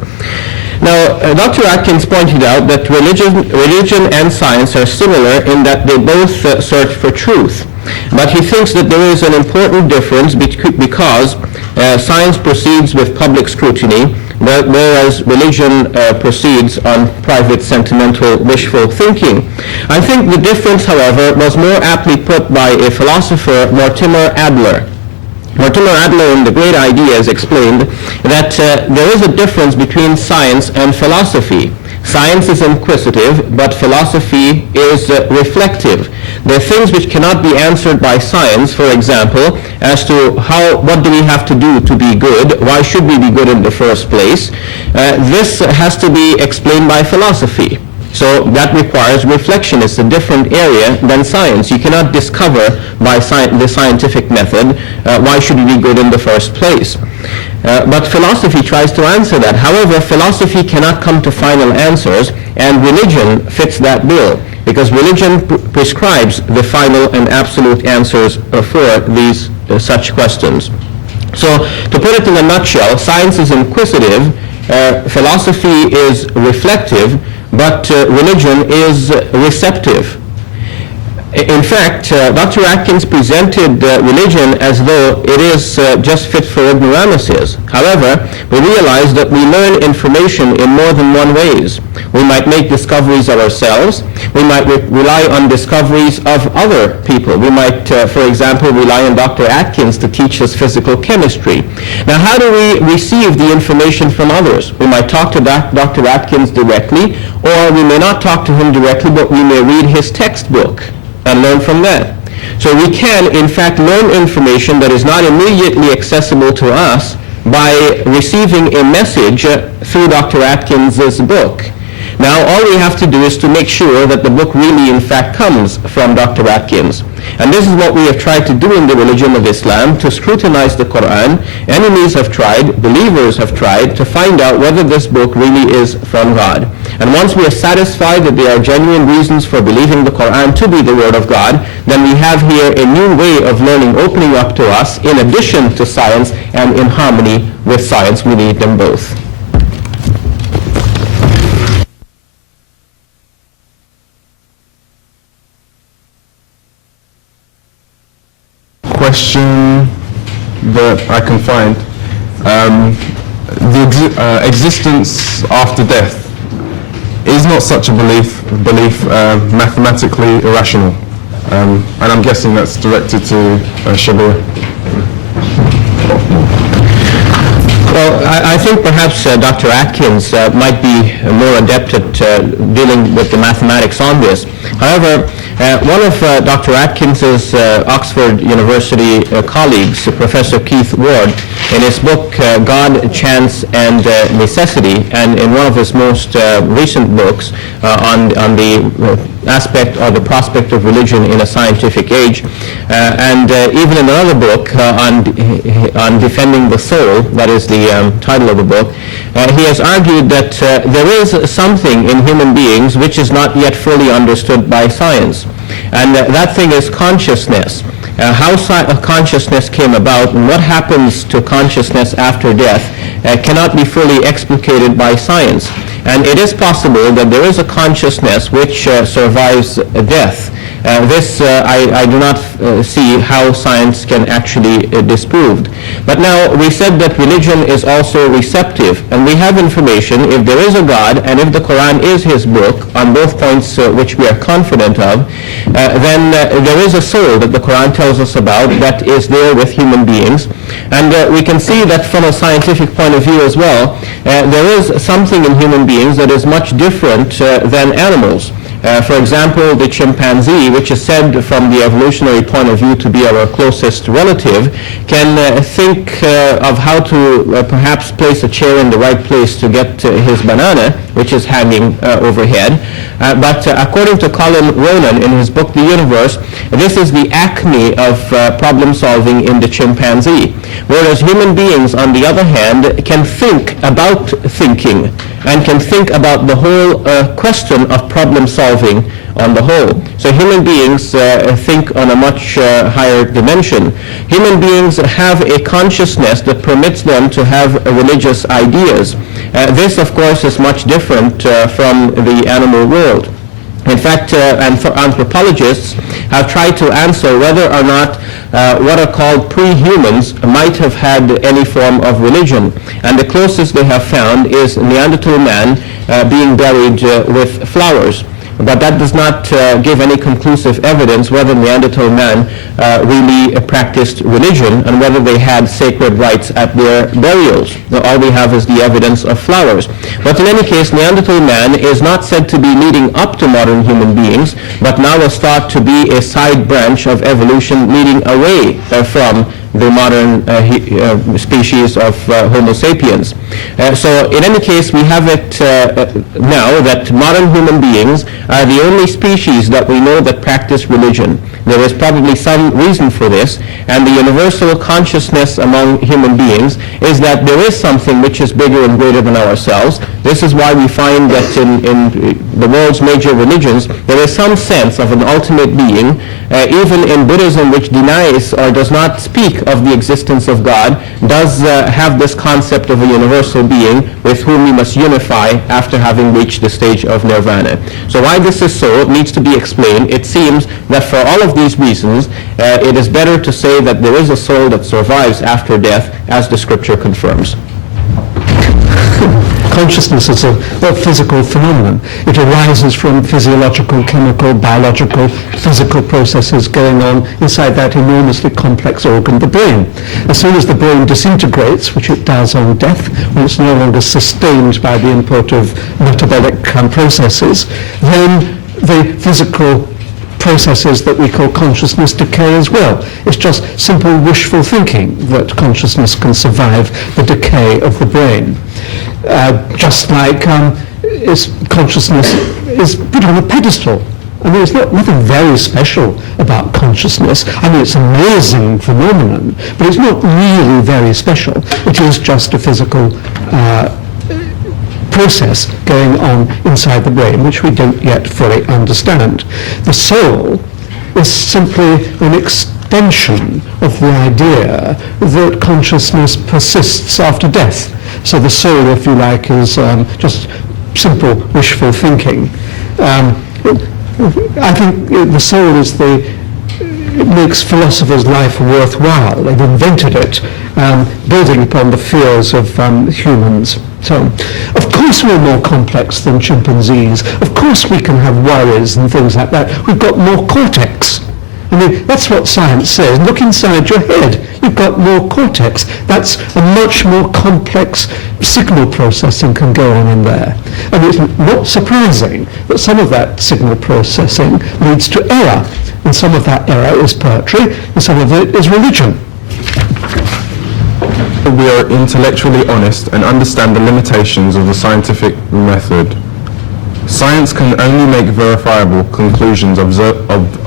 Now, Dr. Atkins pointed out that religion and science are similar in that they both search for truth. But he thinks that there is an important difference because science proceeds with public scrutiny, whereas religion proceeds on private, sentimental, wishful thinking. I think the difference, however, was more aptly put by a philosopher, Mortimer Adler. Mortimer Adler in The Great Ideas explained that there is a difference between science and philosophy. Science is inquisitive, but philosophy is reflective. There are things which cannot be answered by science, for example, as to what do we have to do to be good? Why should we be good in the first place? This has to be explained by philosophy. So that requires reflection. It's a different area than science. You cannot discover by the scientific method why should we be good in the first place. But philosophy tries to answer that. However, philosophy cannot come to final answers, and religion fits that bill, because religion prescribes the final and absolute answers for these such questions. So, to put it in a nutshell, science is inquisitive, philosophy is reflective, but religion is receptive. In fact, Dr. Atkins presented religion as though it is just fit for ignoramuses. However, we realize that we learn information in more than one ways. We might make discoveries of ourselves. We might rely on discoveries of other people. We might, for example, rely on Dr. Atkins to teach us physical chemistry. Now, how do we receive the information from others? We might talk to Dr. Atkins directly, or we may not talk to him directly, but we may read his textbook and learn from that. So we can, in fact, learn information that is not immediately accessible to us by receiving a message through Dr. Atkins' book. Now, all we have to do is to make sure that the book really, in fact, comes from Dr. Atkins. And this is what we have tried to do in the religion of Islam, to scrutinize the Quran. Enemies have tried, believers have tried, to find out whether this book really is from God. And once we are satisfied that there are genuine reasons for believing the Quran to be the Word of God, then we have here a new way of learning opening up to us, in addition to science and in harmony with science. We need them both. Question that I can find. The existence after death is not such a belief mathematically irrational. And I'm guessing that's directed to Shabir. Well, I think perhaps Dr. Atkins might be more adept at dealing with the mathematics on this. However, one of Dr. Atkins's Oxford University colleagues, Professor Keith Ward, in his book God, Chance, and Necessity, and in one of his most recent books on the aspect or the prospect of religion in a scientific age, and even in another book on defending the soul, that is the title of the book, he has argued that there is something in human beings which is not yet fully understood by science, and that thing is consciousness. How consciousness came about and what happens to consciousness after death cannot be fully explicated by science. And it is possible that there is a consciousness which survives death. This I do not see how science can actually disprove. But now we said that religion is also receptive, and we have information. If there is a God and if the Quran is his book, on both points which we are confident of, then there is a soul that the Quran tells us about that is there with human beings. And we can see that from a scientific point of view as well, there is something in human beings that is much different than animals. For example, the chimpanzee, which is said from the evolutionary point of view to be our closest relative, can think of how to perhaps place a chair in the right place to get his banana, which is hanging overhead. But according to Colin Ronan in his book The Universe, this is the acme of problem solving in the chimpanzee. Whereas human beings, on the other hand, can think about thinking and can think about the whole question of problem solving on the whole. So human beings think on a much higher dimension. Human beings have a consciousness that permits them to have religious ideas. This, of course, is much different from the animal world. In fact, anthropologists have tried to answer whether or not what are called pre-humans might have had any form of religion. And the closest they have found is Neanderthal man being buried with flowers. But that does not give any conclusive evidence whether Neanderthal man really practiced religion and whether they had sacred rites at their burials. All we have is the evidence of flowers. But in any case, Neanderthal man is not said to be leading up to modern human beings, but now is thought to be a side branch of evolution leading away from the modern species of Homo sapiens. So in any case, we have it now that modern human beings are the only species that we know that practice religion. There is probably some reason for this, and the universal consciousness among human beings is that there is something which is bigger and greater than ourselves. This is why we find that in the world's major religions, there is some sense of an ultimate being. Even in Buddhism, which denies or does not speak of the existence of God, does have this concept of a universal being with whom we must unify after having reached the stage of nirvana. So why this is so needs to be explained. It seems that for all of these reasons, it is better to say that there is a soul that survives after death, as the scripture confirms. Consciousness is a physical phenomenon. It arises from physiological, chemical, biological, physical processes going on inside that enormously complex organ, the brain. As soon as the brain disintegrates, which it does on death, when it's no longer sustained by the input of metabolic processes, then the physical processes that we call consciousness decay as well. It's just simple wishful thinking that consciousness can survive the decay of the brain. Just like consciousness is put on a pedestal. I mean, it's nothing very special about consciousness. I mean, it's an amazing phenomenon, but it's not really very special. It is just a physical process going on inside the brain, which we don't yet fully understand. The soul is simply an extension of the idea that consciousness persists after death. So the soul, if you like, is just simple wishful thinking. I think the soul is it makes philosophers' life worthwhile. They've invented it, building upon the fears of humans. So, of course we're more complex than chimpanzees. Of course we can have worries and things like that. We've got more cortex. I mean, that's what science says. Look inside your head. You've got more cortex. That's a much more complex signal processing can go on in there. And it's not surprising that some of that signal processing leads to error. And some of that error is poetry, and some of it is religion. We are intellectually honest and understand the limitations of the scientific method. Science can only make verifiable conclusions of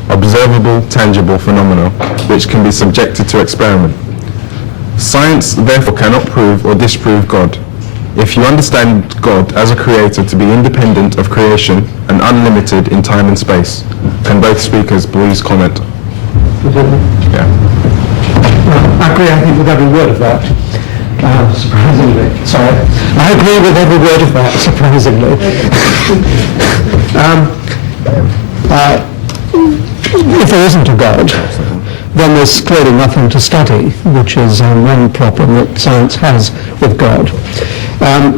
observable, tangible phenomena which can be subjected to experiment. Science therefore cannot prove or disprove God. If you understand God as a creator to be independent of creation and unlimited in time and space, can both speakers please comment? Yeah. Well, I agree, I think, with every word of that. Surprisingly. Sorry. I agree with every word of that, surprisingly. If there isn't a God, then there's clearly nothing to study, which is one problem that science has with God.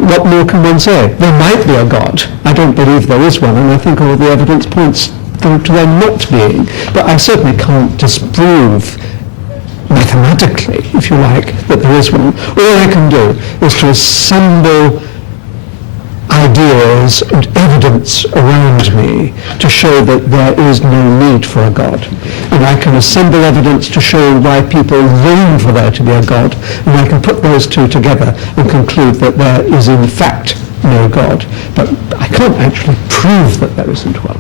What more can one say? There might be a God. I don't believe there is one, and I think all the evidence points to there not being. But I certainly can't disprove mathematically, if you like, that there is one. All I can do is to assemble ideas and evidence around me to show that there is no need for a God. And I can assemble evidence to show why people long for there to be a God, and I can put those two together and conclude that there is in fact no God. But I can't actually prove that there isn't one.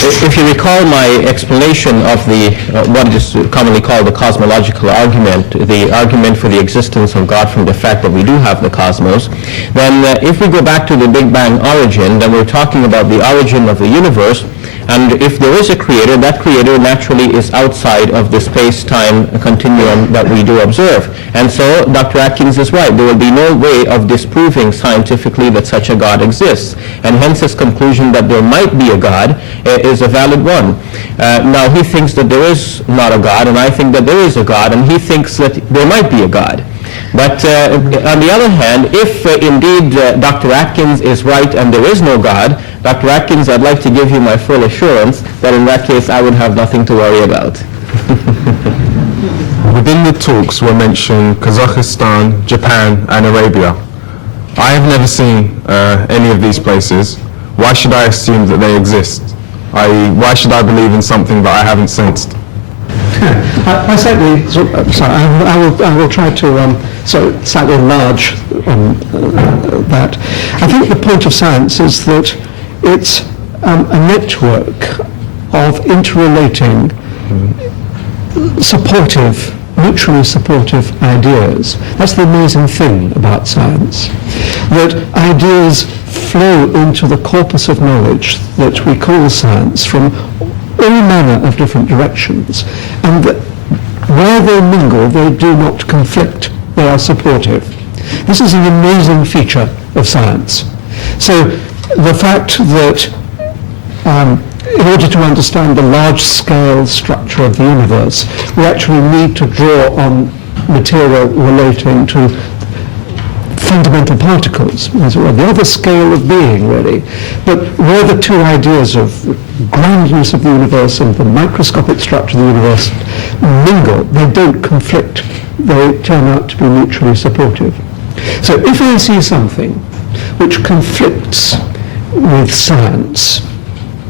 If you recall my explanation of the what is commonly called the cosmological argument, the argument for the existence of God from the fact that we do have the cosmos, then if we go back to the Big Bang origin, then we're talking about the origin of the universe. And if there is a creator, that creator naturally is outside of the space-time continuum that we do observe. And so Dr. Atkins is right. There will be no way of disproving scientifically that such a God exists. And hence his conclusion that there might be a God is a valid one. Now he thinks that there is not a God, and I think that there is a God, and he thinks that there might be a God. But on the other hand, if indeed Dr. Atkins is right and there is no God, Dr. Atkins, I'd like to give you my full assurance that in that case I would have nothing to worry about. Within the talks were mentioned Kazakhstan, Japan, and Arabia. I have never seen any of these places. Why should I assume that they exist? I.e., why should I believe in something that I haven't sensed? I certainly, I will try to slightly enlarge on that. I think the point of science is that it's a network of interrelating, mutually supportive ideas. That's the amazing thing about science, that ideas flow into the corpus of knowledge that we call science from all manner of different directions, and that where they mingle, they do not conflict, they are supportive. This is an amazing feature of science. So the fact that in order to understand the large-scale structure of the universe, we actually need to draw on material relating to fundamental particles, as it were, the other scale of being, really. But where the two ideas of grandness of the universe and the microscopic structure of the universe mingle, they don't conflict. They turn out to be mutually supportive. So if I see something which conflicts with science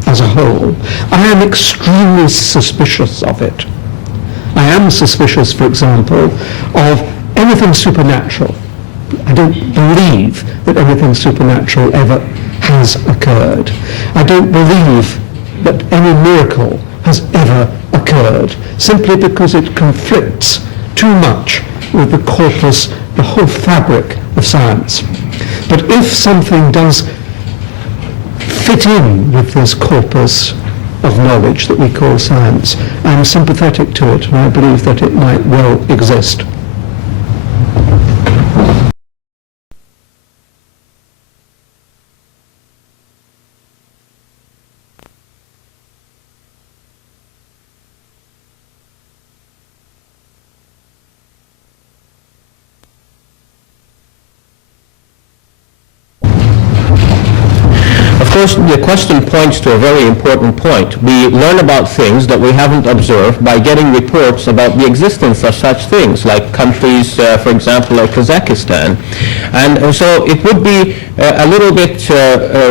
as a whole, I am extremely suspicious of it. I am suspicious, for example, of anything supernatural. I don't believe that anything supernatural ever has occurred. I don't believe that any miracle has ever occurred, simply because it conflicts too much with the corpus, the whole fabric of science. But if something does fit in with this corpus of knowledge that we call science, I'm sympathetic to it, and I believe that it might well exist. The question points to a very important point. We learn about things that we haven't observed by getting reports about the existence of such things, like countries, for example, like Kazakhstan. And so it would be a little bit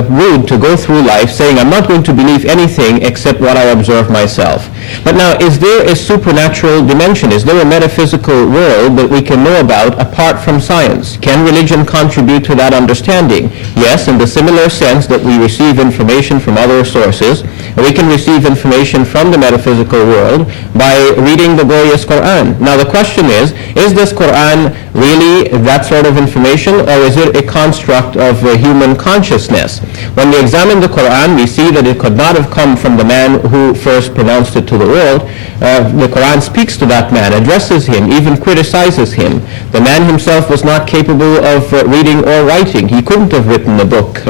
rude to go through life saying, I'm not going to believe anything except what I observe myself. But now, is there a supernatural dimension? Is there a metaphysical world that we can know about apart from science? Can religion contribute to that understanding? Yes, in the similar sense that we receive information from other sources. We can receive information from the metaphysical world by reading the glorious Quran. Now the question is this Quran really that sort of information, or is it a construct of human consciousness? When we examine the Quran, we see that it could not have come from the man who first pronounced it to the world. The Quran speaks to that man, addresses him, even criticizes him. The man himself was not capable of reading or writing. He couldn't have written a book,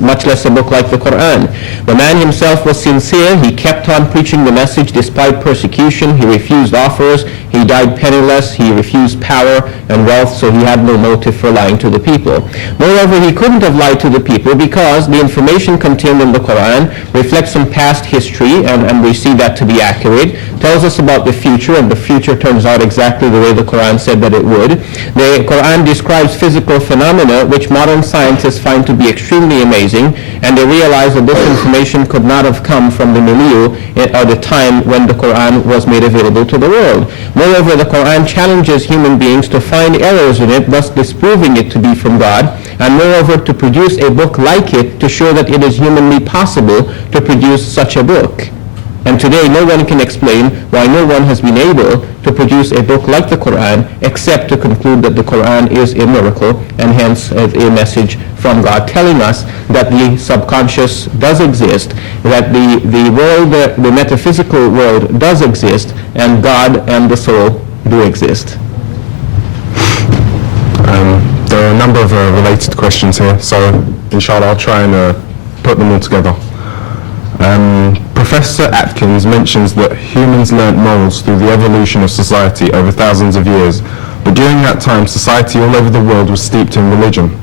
much less a book like the Quran. The man himself was sincere. He kept on preaching the message despite persecution. He refused offers. He died penniless. He refused power and wealth, so he had no motive for lying to the people. Moreover, he couldn't have lied to the people because the information contained in the Quran reflects some past history, and we see that to be accurate, tells us about the future, and the future turns out exactly the way the Quran said that it would. The Quran describes physical phenomena which modern scientists find to be extremely amazing, and they realize that this information could not have come from the milieu or the time when the Quran was made available to the world. Moreover, the Quran challenges human beings to find errors in it, thus disproving it to be from God, and moreover to produce a book like it to show that it is humanly possible to produce such a book. And today no one can explain why no one has been able to produce a book like the Quran except to conclude that the Quran is a miracle and hence a message from God telling us that the subconscious does exist, that the world, the metaphysical world does exist, and God and the soul do exist. There are a number of related questions here, so inshallah I'll try and put them all together. Professor Atkins mentions that humans learnt morals through the evolution of society over thousands of years, but during that time society all over the world was steeped in religion.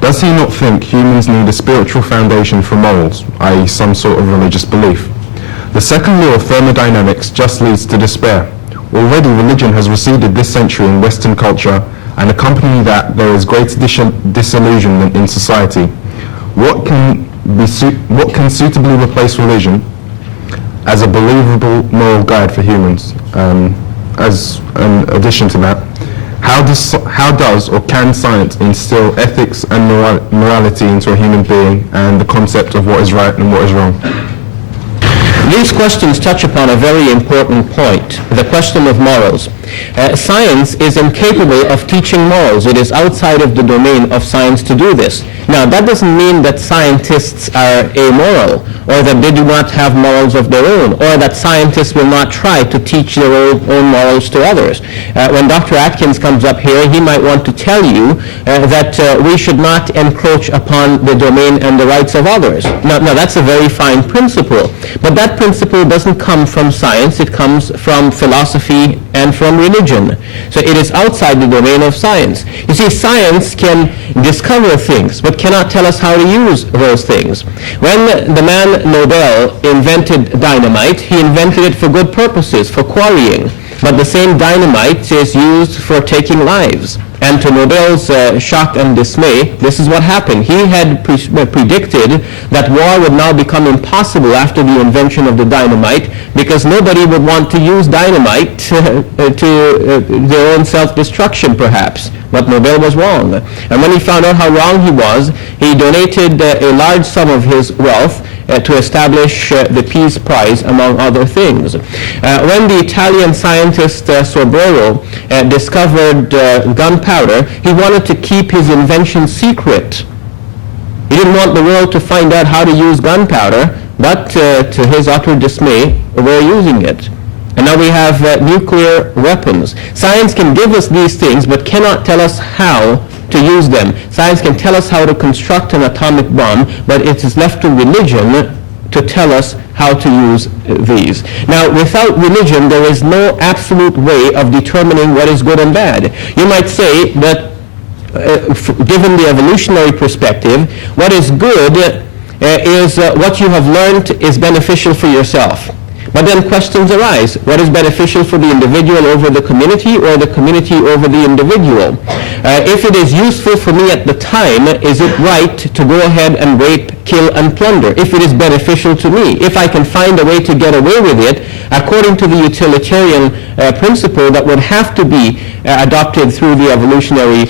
Does he not think humans need a spiritual foundation for morals, i.e. some sort of religious belief? The second law of thermodynamics just leads to despair. Already religion has receded this century in Western culture, and accompanying that there is greater disillusionment in society. What can suitably replace religion as a believable moral guide for humans? As an addition to that, how does or can science instill ethics and morality into a human being and the concept of what is right and what is wrong? These questions touch upon a very important point, the question of morals. Science is incapable of teaching morals. It is outside of the domain of science to do this. Now, that doesn't mean that scientists are amoral, or that they do not have morals of their own, or that scientists will not try to teach their own morals to others. When Dr. Atkins comes up here, he might want to tell you that we should not encroach upon the domain and the rights of others. Now, that's a very fine principle, but that principle doesn't come from science. It comes from philosophy and from religion. So it is outside the domain of science. You see, science can discover things, but cannot tell us how to use those things. When the man Nobel invented dynamite, he invented it for good purposes, for quarrying. But the same dynamite is used for taking lives. And to Nobel's shock and dismay, this is what happened. He had predicted that war would now become impossible after the invention of the dynamite, because nobody would want to use dynamite to their own self-destruction, perhaps. But Nobel was wrong. And when he found out how wrong he was, he donated a large sum of his wealth to establish the Peace Prize, among other things. When the Italian scientist Sorbero discovered gunpowder, he wanted to keep his invention secret. He didn't want the world to find out how to use gunpowder, but to his utter dismay, we're using it. And now we have nuclear weapons. Science can give us these things, but cannot tell us how to use them. Science can tell us how to construct an atomic bomb, but it is left to religion to tell us how to use these. Now, without religion, there is no absolute way of determining what is good and bad. You might say that, given the evolutionary perspective, what is good is what you have learned is beneficial for yourself. But then questions arise. What is beneficial for the individual over the community, or the community over the individual? If it is useful for me at the time, is it right to go ahead and rape, kill, and plunder? If it is beneficial to me, if I can find a way to get away with it, according to the utilitarian principle that would have to be adopted through the evolutionary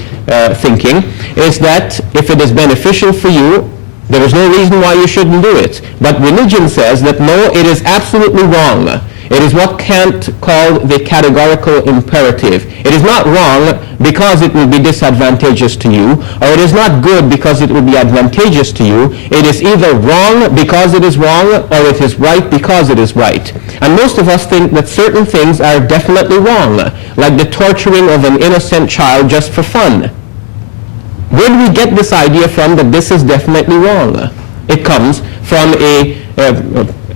thinking, is that if it is beneficial for you, there is no reason why you shouldn't do it. But religion says that no, it is absolutely wrong. It is what Kant called the categorical imperative. It is not wrong because it will be disadvantageous to you, or it is not good because it will be advantageous to you. It is either wrong because it is wrong, or it is right because it is right. And most of us think that certain things are definitely wrong, like the torturing of an innocent child just for fun. Where do we get this idea from that this is definitely wrong? It comes from a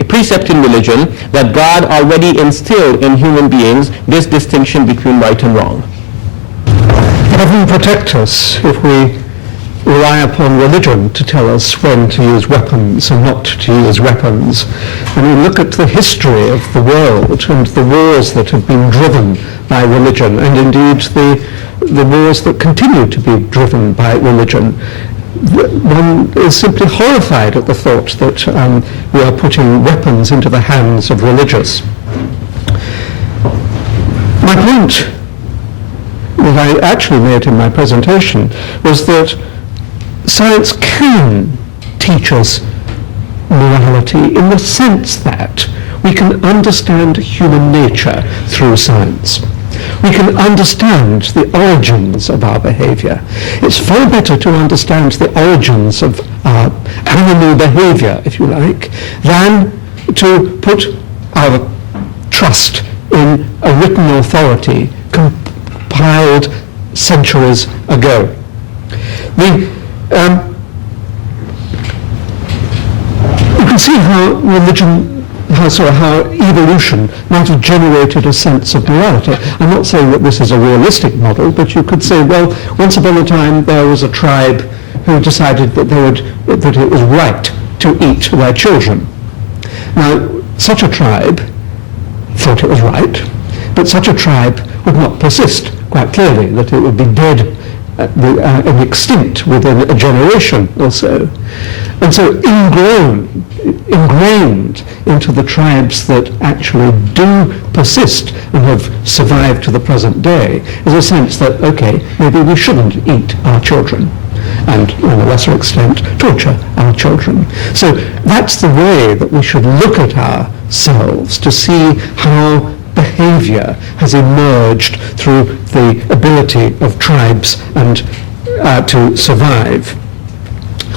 precept in religion that God already instilled in human beings this distinction between right and wrong. Heaven protect us if we rely upon religion to tell us when to use weapons and not to use weapons. When we look at the history of the world and the wars that have been driven by religion, and indeed the wars that continue to be driven by religion, one is simply horrified at the thought that we are putting weapons into the hands of religious. My point that I actually made in my presentation was that science can teach us morality in the sense that we can understand human nature through science. We can understand the origins of our behavior. It's far better to understand the origins of our animal behavior, if you like, than to put our trust in a written authority compiled centuries ago. You can see how religion, how evolution might have generated a sense of morality. I'm not saying that this is a realistic model, but you could say, well, once upon a time there was a tribe who decided that it was right to eat their children. Now, such a tribe thought it was right, but such a tribe would not persist, quite clearly, that it would be dead and extinct within a generation or so. And so ingrained into the tribes that actually do persist and have survived to the present day is a sense that, okay, maybe we shouldn't eat our children, and in a lesser extent torture our children. So that's the way that we should look at ourselves, to see how behavior has emerged through the ability of tribes and to survive.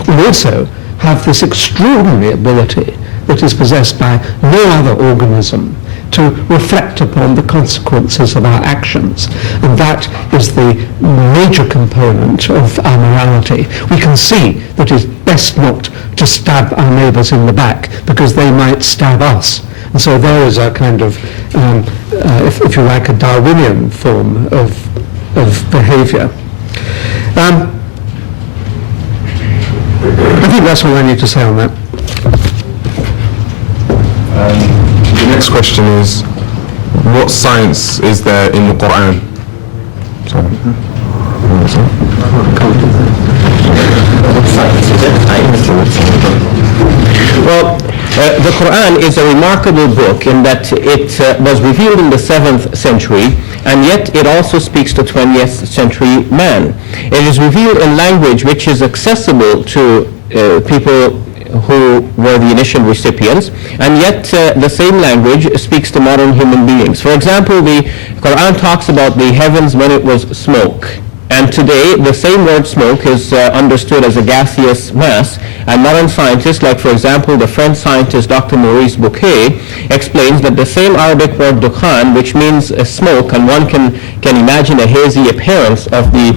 We also have this extraordinary ability that is possessed by no other organism to reflect upon the consequences of our actions, and that is the major component of our morality. We can see that it's best not to stab our neighbours in the back because they might stab us. And so there is a kind of, if you like, a Darwinian form of behaviour. I think that's all I need to say on that. The next question is, what science is there in the Quran? Well, the Quran is a remarkable book in that it was revealed in the 7th century, and yet it also speaks to 20th century man. It is revealed in language which is accessible to people who were the initial recipients, and yet the same language speaks to modern human beings. For example, the Quran talks about the heavens when it was smoke. And today, the same word smoke is understood as a gaseous mass, and modern scientists, like for example the French scientist Dr. Maurice Bucaille, explains that the same Arabic word dukhan, which means smoke, and one can imagine a hazy appearance of the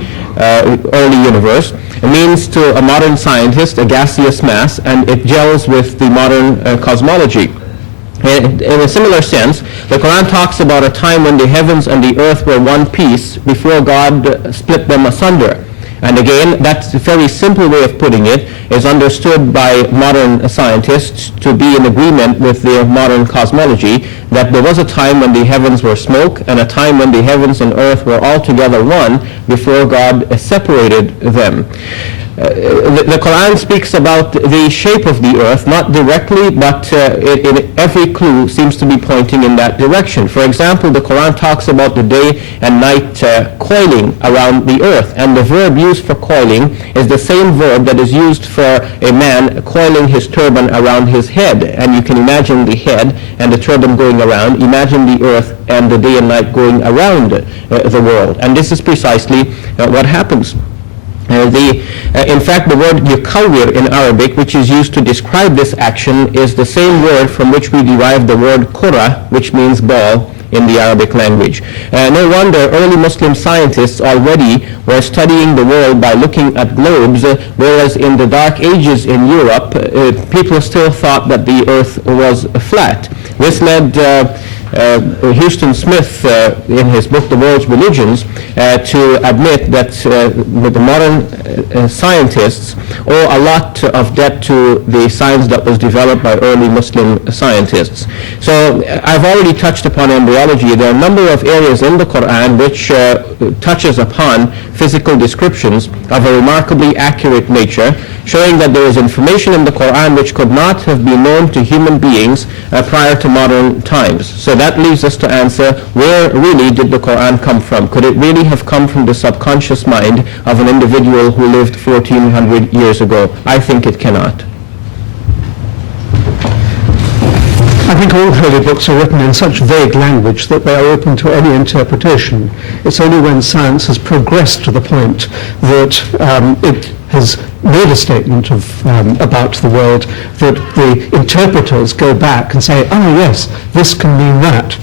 early universe, means to a modern scientist a gaseous mass, and it gels with the modern cosmology. In a similar sense, the Quran talks about a time when the heavens and the earth were one piece before God split them asunder. And again, that's a very simple way of putting it, is understood by modern scientists to be in agreement with their modern cosmology, that there was a time when the heavens were smoke and a time when the heavens and earth were altogether one before God separated them. The Quran speaks about the shape of the earth, not directly, but every clue seems to be pointing in that direction. For example, the Quran talks about the day and night coiling around the earth, and the verb used for coiling is the same verb that is used for a man coiling his turban around his head. And you can imagine the head and the turban going around. Imagine the earth and the day and night going around the world. And this is precisely what happens. In fact, the word yukawwir in Arabic, which is used to describe this action, is the same word from which we derive the word qura, which means ball in the Arabic language. No wonder early Muslim scientists already were studying the world by looking at globes, whereas in the Dark Ages in Europe, people still thought that the earth was flat. This led Houston Smith, in his book The World's Religions, to admit that the modern scientists owe a lot of debt to the science that was developed by early Muslim scientists. So I've already touched upon embryology. There are a number of areas in the Quran which touches upon physical descriptions of a remarkably accurate nature, showing that there is information in the Quran which could not have been known to human beings prior to modern times. So that leaves us to answer, where really did the Quran come from? Could it really have come from the subconscious mind of an individual who lived 1400 years ago? I think it cannot. I think all holy books are written in such vague language that they are open to any interpretation. It's only when science has progressed to the point that it has made a statement about the world that the interpreters go back and say, oh yes, this can mean that.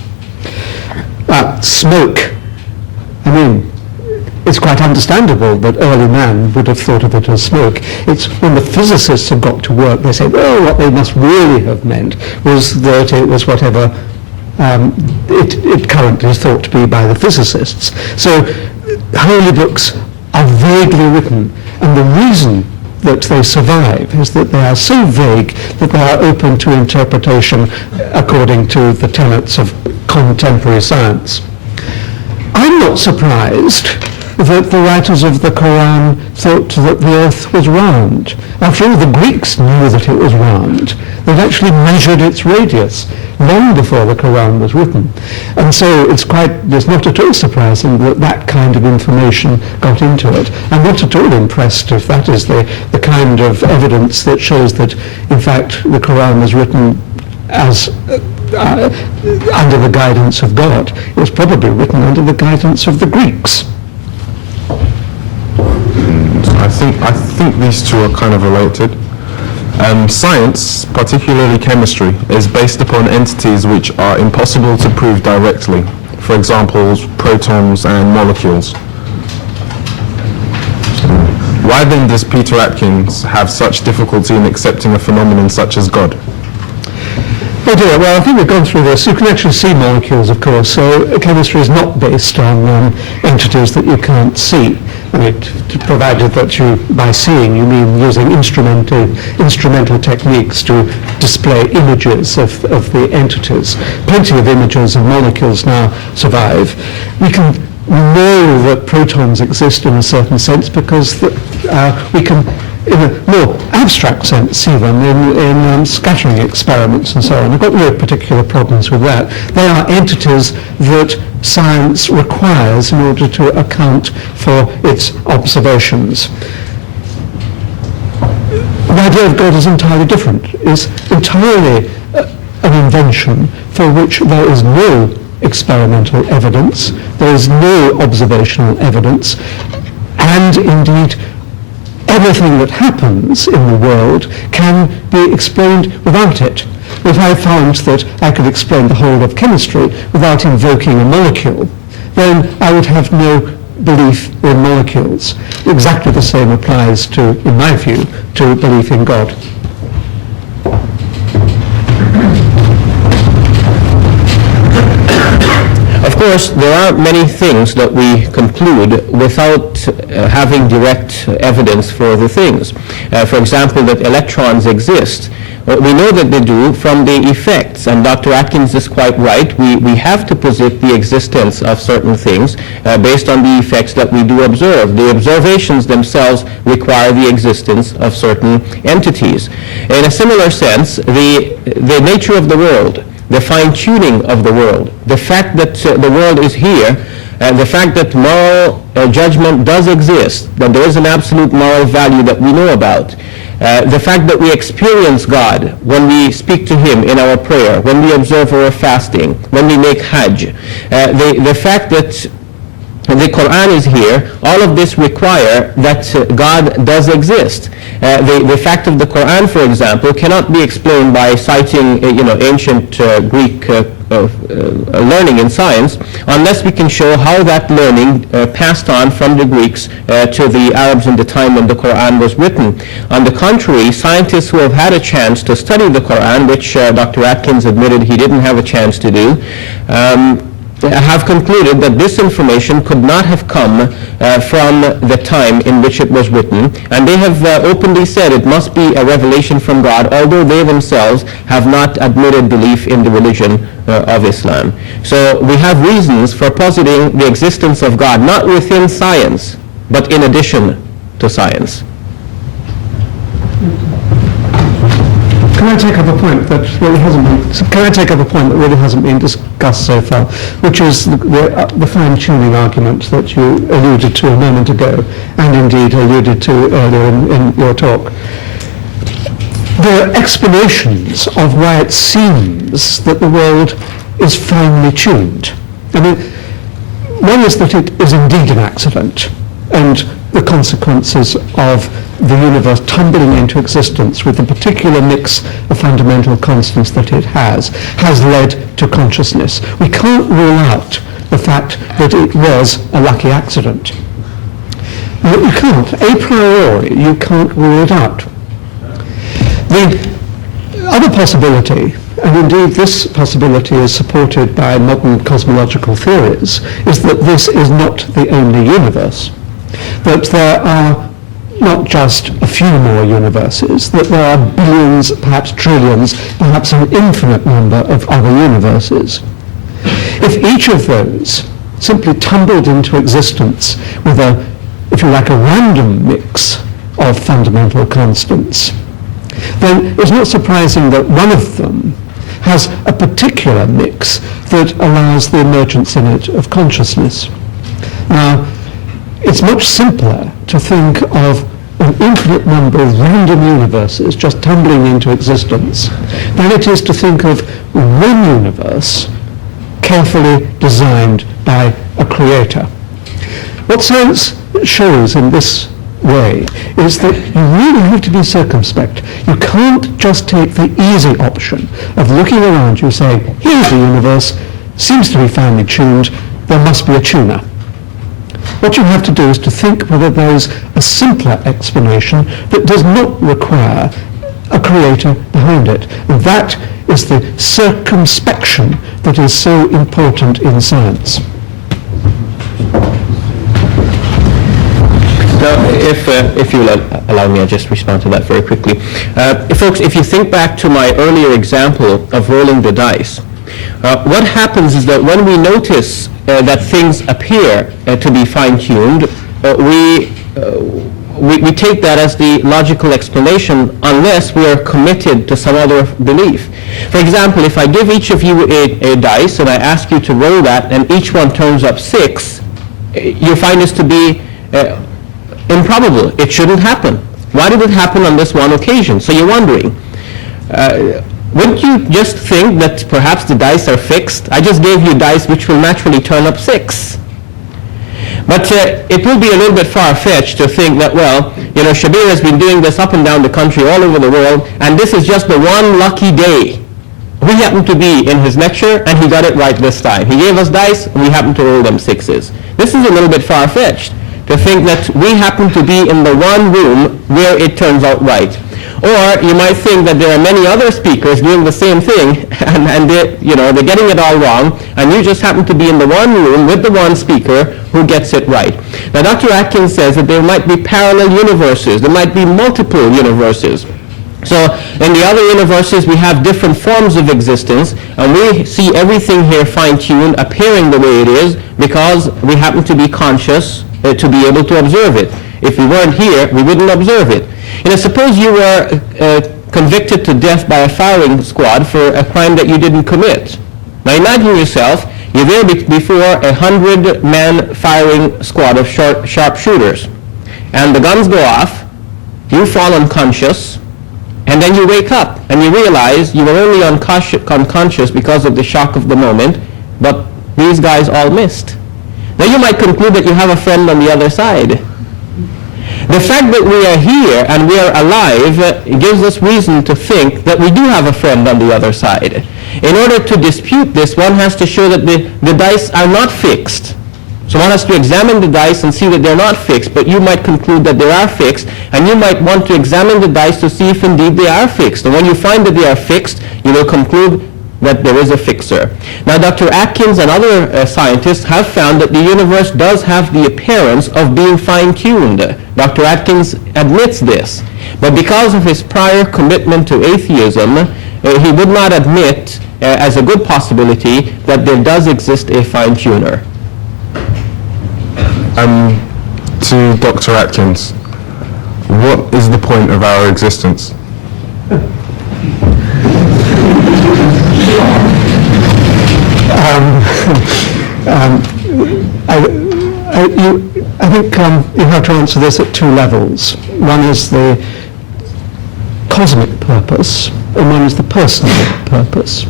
Smoke. I mean, it's quite understandable that early man would have thought of it as smoke. It's when the physicists have got to work, they say, well, what they must really have meant was that it was whatever it currently is thought to be by the physicists. So holy books are vaguely written, and the reason that they survive is that they are so vague that they are open to interpretation according to the tenets of contemporary science. I'm not surprised that the writers of the Quran thought that the earth was round. After all, the Greeks knew that it was round. They'd actually measured its radius long before the Quran was written. And so it's not at all surprising that that kind of information got into it. I'm not at all impressed if that is the kind of evidence that shows that, in fact, the Quran was written as under the guidance of God. It was probably written under the guidance of the Greeks. I think these two are kind of related. Science, particularly chemistry, is based upon entities which are impossible to prove directly. For example, protons and molecules. Why then does Peter Atkins have such difficulty in accepting a phenomenon such as God? Oh dear, well I think we've gone through this. You can actually see molecules, of course, so chemistry is not based on entities that you can't see. I mean, provided that you, by seeing, you mean using instrumental techniques to display images of the entities. Plenty of images of molecules now survive. We can know that protons exist in a certain sense because we can, in a more abstract sense, see them in scattering experiments and so on. I've got no particular problems with that. They are entities that science requires in order to account for its observations. The idea of God is entirely different. It's entirely an invention for which there is no experimental evidence, there is no observational evidence, and indeed everything that happens in the world can be explained without it. If I found that I could explain the whole of chemistry without invoking a molecule, then I would have no belief in molecules. Exactly the same applies to, in my view, to belief in God. Of course, there are many things that we conclude without having direct evidence for the things. For example, that electrons exist. We know that they do from the effects, and Dr. Atkins is quite right. We have to posit the existence of certain things based on the effects that we do observe. The observations themselves require the existence of certain entities. In a similar sense, the nature of the world, the fine-tuning of the world, the fact that the world is here, the fact that moral judgment does exist, that there is an absolute moral value that we know about, the fact that we experience God when we speak to Him in our prayer, when we observe our fasting, when we make Hajj, the fact that the Quran is here, all of this require that God does exist. The fact of the Quran, for example, cannot be explained by citing ancient Greek learning in science unless we can show how that learning passed on from the Greeks to the Arabs in the time when the Quran was written. On the contrary, scientists who have had a chance to study the Quran, which Dr. Atkins admitted he didn't have a chance to do, have concluded that this information could not have come from the time in which it was written, and they have openly said it must be a revelation from God, although they themselves have not admitted belief in the religion of Islam. So we have reasons for positing the existence of God, not within science, but in addition to science. Can I take up a point that really hasn't been discussed so far, which is the fine-tuning argument that you alluded to a moment ago, and indeed alluded to earlier in your talk. There are explanations of why it seems that the world is finely tuned. I mean, one is that it is indeed an accident, and the consequences of the universe tumbling into existence with the particular mix of fundamental constants that it has led to consciousness. We can't rule out the fact that it was a lucky accident. You can't, a priori, you can't rule it out. The other possibility, and indeed this possibility is supported by modern cosmological theories, is that this is not the only universe, that there are not just a few more universes, that there are billions, perhaps trillions, perhaps an infinite number of other universes. If each of those simply tumbled into existence with a, if you like, a random mix of fundamental constants, then it's not surprising that one of them has a particular mix that allows the emergence in it of consciousness. Now, it's much simpler to think of an infinite number of random universes just tumbling into existence than it is to think of one universe carefully designed by a creator. What science shows in this way is that you really have to be circumspect. You can't just take the easy option of looking around you saying, here's the universe, seems to be finely tuned, there must be a tuner. What you have to do is to think whether there's a simpler explanation that does not require a creator behind it. And that is the circumspection that is so important in science. Now, if you'll allow me, I'll just respond to that very quickly. Folks, if you think back to my earlier example of rolling the dice, what happens is that when we notice that things appear to be fine-tuned, we take that as the logical explanation unless we are committed to some other belief. For example, if I give each of you a dice and I ask you to roll that and each one turns up 6, you find this to be improbable. It shouldn't happen. Why did it happen on this one occasion? So you're wondering, wouldn't you just think that perhaps the dice are fixed? I just gave you dice which will naturally turn up 6. But it will be a little bit far-fetched to think that, well, Shabir has been doing this up and down the country, all over the world, and this is just the one lucky day. We happened to be in his lecture, and he got it right this time. He gave us dice, and we happened to roll them 6s. This is a little bit far-fetched to think that we happen to be in the one room where it turns out right. Or you might think that there are many other speakers doing the same thing, and they're getting it all wrong, and you just happen to be in the one room with the one speaker who gets it right. Now, Dr. Atkins says that there might be parallel universes. There might be multiple universes. So in the other universes, we have different forms of existence, and we see everything here fine-tuned, appearing the way it is, because we happen to be conscious to be able to observe it. If we weren't here, we wouldn't observe it. Suppose you were convicted to death by a firing squad for a crime that you didn't commit. Now imagine yourself, you're there before 100-man firing squad of sharpshooters, and the guns go off, you fall unconscious, and then you wake up, and you realize you were only unconscious because of the shock of the moment, but these guys all missed. Now you might conclude that you have a friend on the other side. The fact that we are here and we are alive gives us reason to think that we do have a friend on the other side. In order to dispute this, one has to show that the dice are not fixed. So one has to examine the dice and see that they're not fixed, but you might conclude that they are fixed, and you might want to examine the dice to see if indeed they are fixed. And when you find that they are fixed, you will conclude that there is a fixer. Now, Dr. Atkins and other scientists have found that the universe does have the appearance of being fine-tuned. Dr. Atkins admits this. But because of his prior commitment to atheism, he would not admit as a good possibility that there does exist a fine-tuner. To Dr. Atkins, what is the point of our existence? I think you have to answer this at two levels. One is the cosmic purpose, and one is the personal purpose.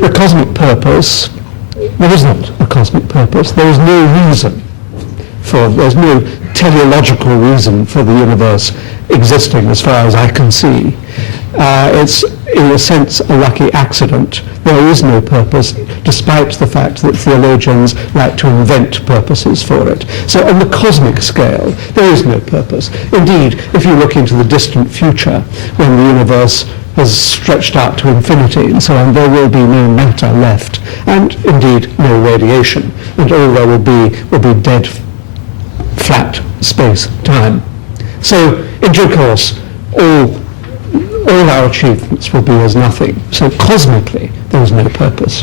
The cosmic purpose, there is not a cosmic purpose. There is no reason there's no teleological reason for the universe existing as far as I can see. It's, in a sense, a lucky accident. There is no purpose, despite the fact that theologians like to invent purposes for it. So on the cosmic scale, there is no purpose. Indeed, if you look into the distant future, when the universe has stretched out to infinity and so on, there will be no matter left, and indeed no radiation, and all there will be dead, flat space-time. So, in due course, all our achievements will be as nothing. So cosmically, there is no purpose.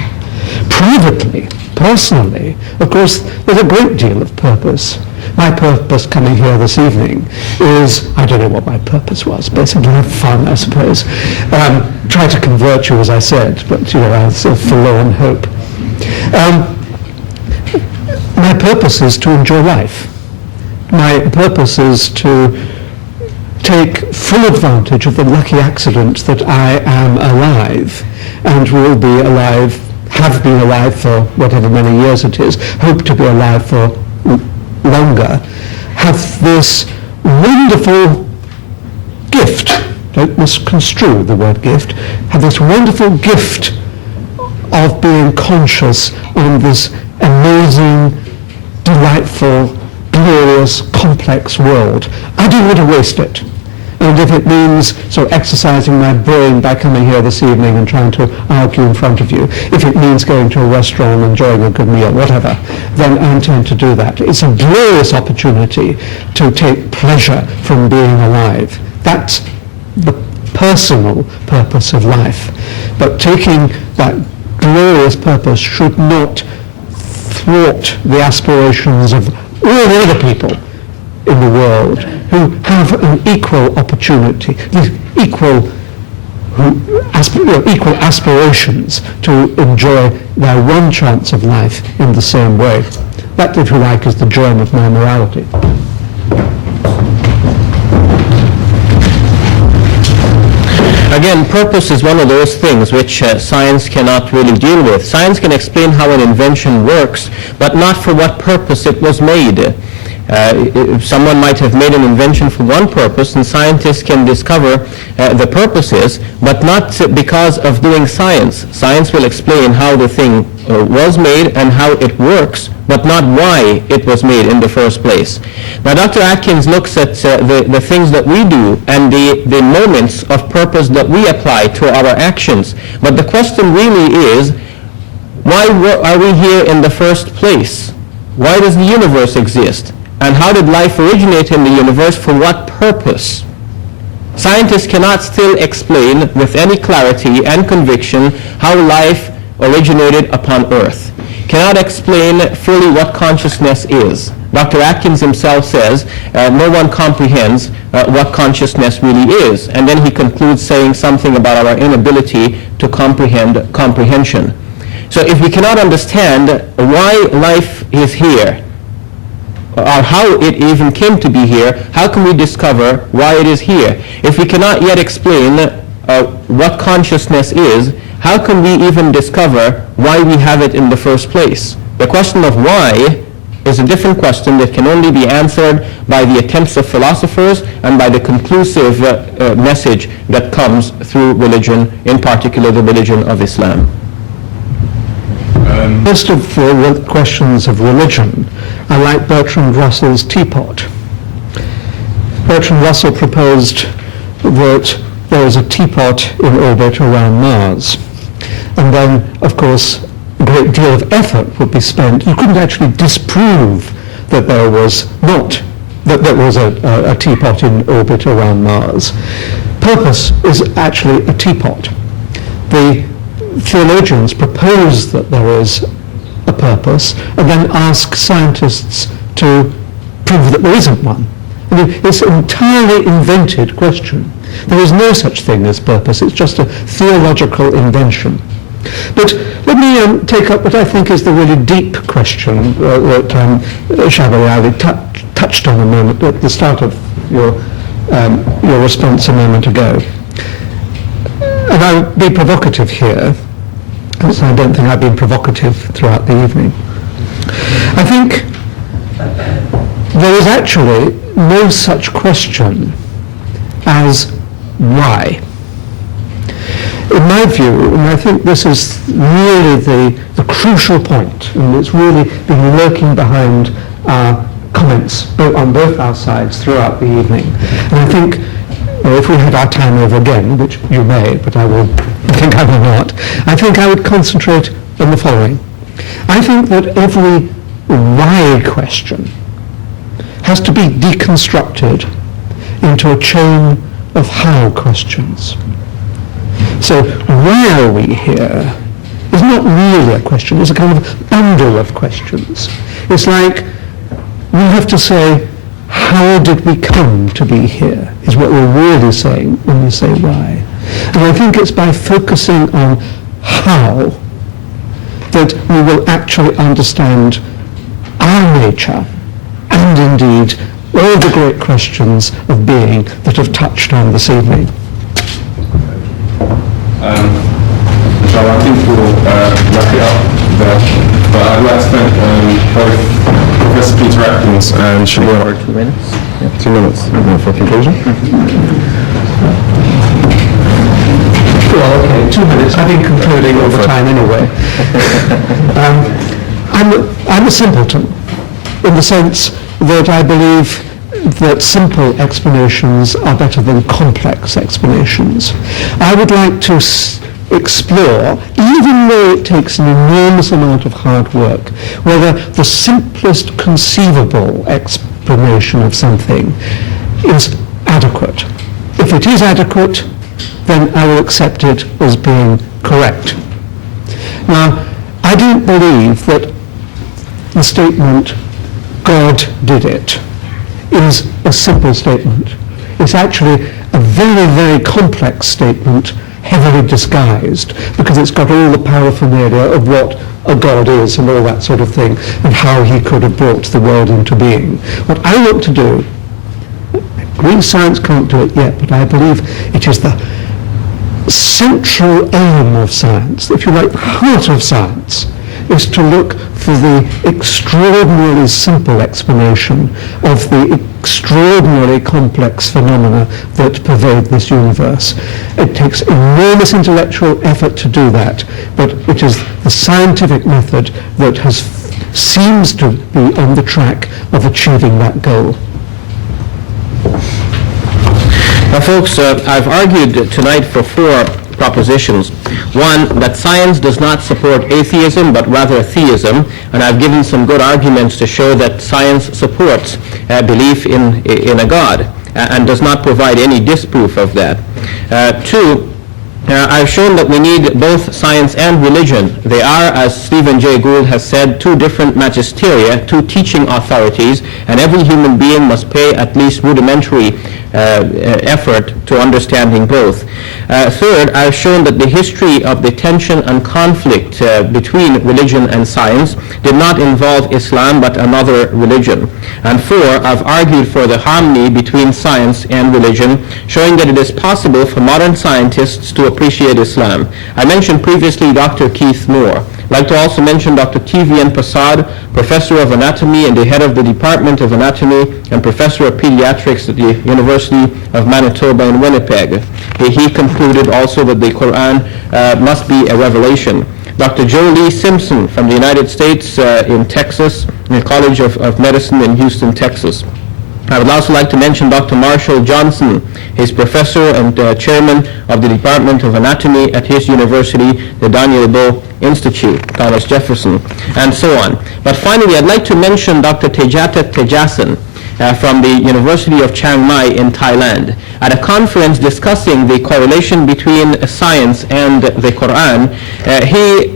Privately, personally, of course, there's a great deal of purpose. My purpose coming here this evening is, I don't know what my purpose was, basically have fun, I suppose. Try to convert you, as I said, but I have a forlorn hope. My purpose is to enjoy life. My purpose is to take full advantage of the lucky accident that I am alive and will be alive, have been alive for whatever many years it is, hope to be alive for longer, have this wonderful gift, don't misconstrue the word gift, have this wonderful gift of being conscious on this amazing, delightful, glorious, complex world. I don't want to waste it. And if it means exercising my brain by coming here this evening and trying to argue in front of you, if it means going to a restaurant, enjoying a good meal, whatever, then I intend to do that. It's a glorious opportunity to take pleasure from being alive. That's the personal purpose of life. But taking that glorious purpose should not thwart the aspirations of all the other people in the world who have an equal opportunity, equal aspirations to enjoy their one chance of life in the same way. That, if you like, is the germ of my morality. Again, purpose is one of those things which science cannot really deal with. Science can explain how an invention works, but not for what purpose it was made. Someone might have made an invention for one purpose, and scientists can discover the purposes, but not because of doing science. Science will explain how the thing was made and how it works, but not why it was made in the first place. Now, Dr. Atkins looks at the things that we do and the moments of purpose that we apply to our actions. But the question really is, why are we here in the first place? Why does the universe exist? And how did life originate in the universe? For what purpose? Scientists cannot still explain with any clarity and conviction how life originated upon Earth. Cannot explain fully what consciousness is. Dr. Atkins himself says no one comprehends what consciousness really is. And then he concludes saying something about our inability to comprehend comprehension. So if we cannot understand why life is here, or how it even came to be here, how can we discover why it is here? If we cannot yet explain what consciousness is, how can we even discover why we have it in the first place? The question of why is a different question that can only be answered by the attempts of philosophers and by the conclusive message that comes through religion, in particular the religion of Islam. Most of the questions of religion are like Bertrand Russell's teapot. Bertrand Russell proposed that there is a teapot in orbit around Mars. And then, of course, a great deal of effort would be spent. You couldn't actually disprove that there was a teapot in orbit around Mars. Purpose is actually a teapot. The theologians propose that there is a purpose and then ask scientists to prove that there isn't one. I mean, it's an entirely invented question. There is no such thing as purpose. It's just a theological invention. But let me take up what I think is the really deep question that Shabir Allay touched on a moment at the start of your response a moment ago. And I'll be provocative here, because I don't think I've been provocative throughout the evening. I think there is actually no such question as why. In my view, and I think this is really the crucial point, and it's really been lurking behind our comments on both our sides throughout the evening. And I think if we had our time over again, which you may, but I think I will not, I think I would concentrate on the following. I think that every why question has to be deconstructed into a chain of how questions. So why are we here is not really a question, it's a kind of bundle of questions. It's like we have to say, how did we come to be here, is what we're really saying when we say why. And I think it's by focusing on how that we will actually understand our nature and indeed all the great questions of being that have touched on this evening. So I think we'll wrap it up there. But I'd like to thank both Professor Peter Atkins and Shabir Allay. 2 minutes. Yeah. 2 minutes for conclusion. Well, okay, 2 minutes. I've been concluding all the time anyway. I'm a simpleton in the sense that I believe that simple explanations are better than complex explanations. I would like to explore, even though it takes an enormous amount of hard work, whether the simplest conceivable explanation of something is adequate. If it is adequate, then I will accept it as being correct. Now, I don't believe that the statement, God did it, is a simple statement. It's actually a very, very complex statement, heavily disguised, because it's got all the paraphernalia of what a God is and all that sort of thing, and how he could have brought the world into being. What I want to do, green science can't do it yet, but I believe it is the central aim of science, if you like, the heart of science, is to look for the extraordinarily simple explanation of the extraordinarily complex phenomena that pervade this universe. It takes enormous intellectual effort to do that, but it is the scientific method that seems to be on the track of achieving that goal. Now, folks, I've argued tonight for 4 propositions. One, that science does not support atheism, but rather theism, and I've given some good arguments to show that science supports belief in a God and does not provide any disproof of that. 2, I've shown that we need both science and religion. They are, as Stephen Jay Gould has said, 2 different magisteria, 2 teaching authorities, and every human being must pay at least rudimentary effort to understanding both. 3rd, I've shown that the history of the tension and conflict between religion and science did not involve Islam but another religion. And 4, I've argued for the harmony between science and religion, showing that it is possible for modern scientists to appreciate Islam. I mentioned previously Dr. Keith Moore. I'd like to also mention Dr. T.V.N. Prasad, professor of anatomy and the head of the Department of Anatomy and professor of pediatrics at the University of Manitoba in Winnipeg. He concluded also that the Quran must be a revelation. Dr. Joe Lee Simpson from the United States in Texas, in the College of Medicine in Houston, Texas. I would also like to mention Dr. Marshall Johnson. He's professor and chairman of the Department of Anatomy at his university, the Daniel Bow Institute, Thomas Jefferson, and so on. But finally, I'd like to mention Dr. Tejata Tejasan from the University of Chiang Mai in Thailand. At a conference discussing the correlation between science and the Quran, he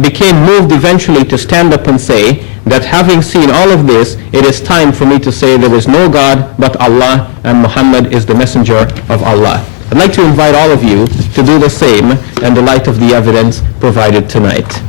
became moved eventually to stand up and say that having seen all of this, it is time for me to say there is no God but Allah and Muhammad is the messenger of Allah. I'd like to invite all of you to do the same in the light of the evidence provided tonight.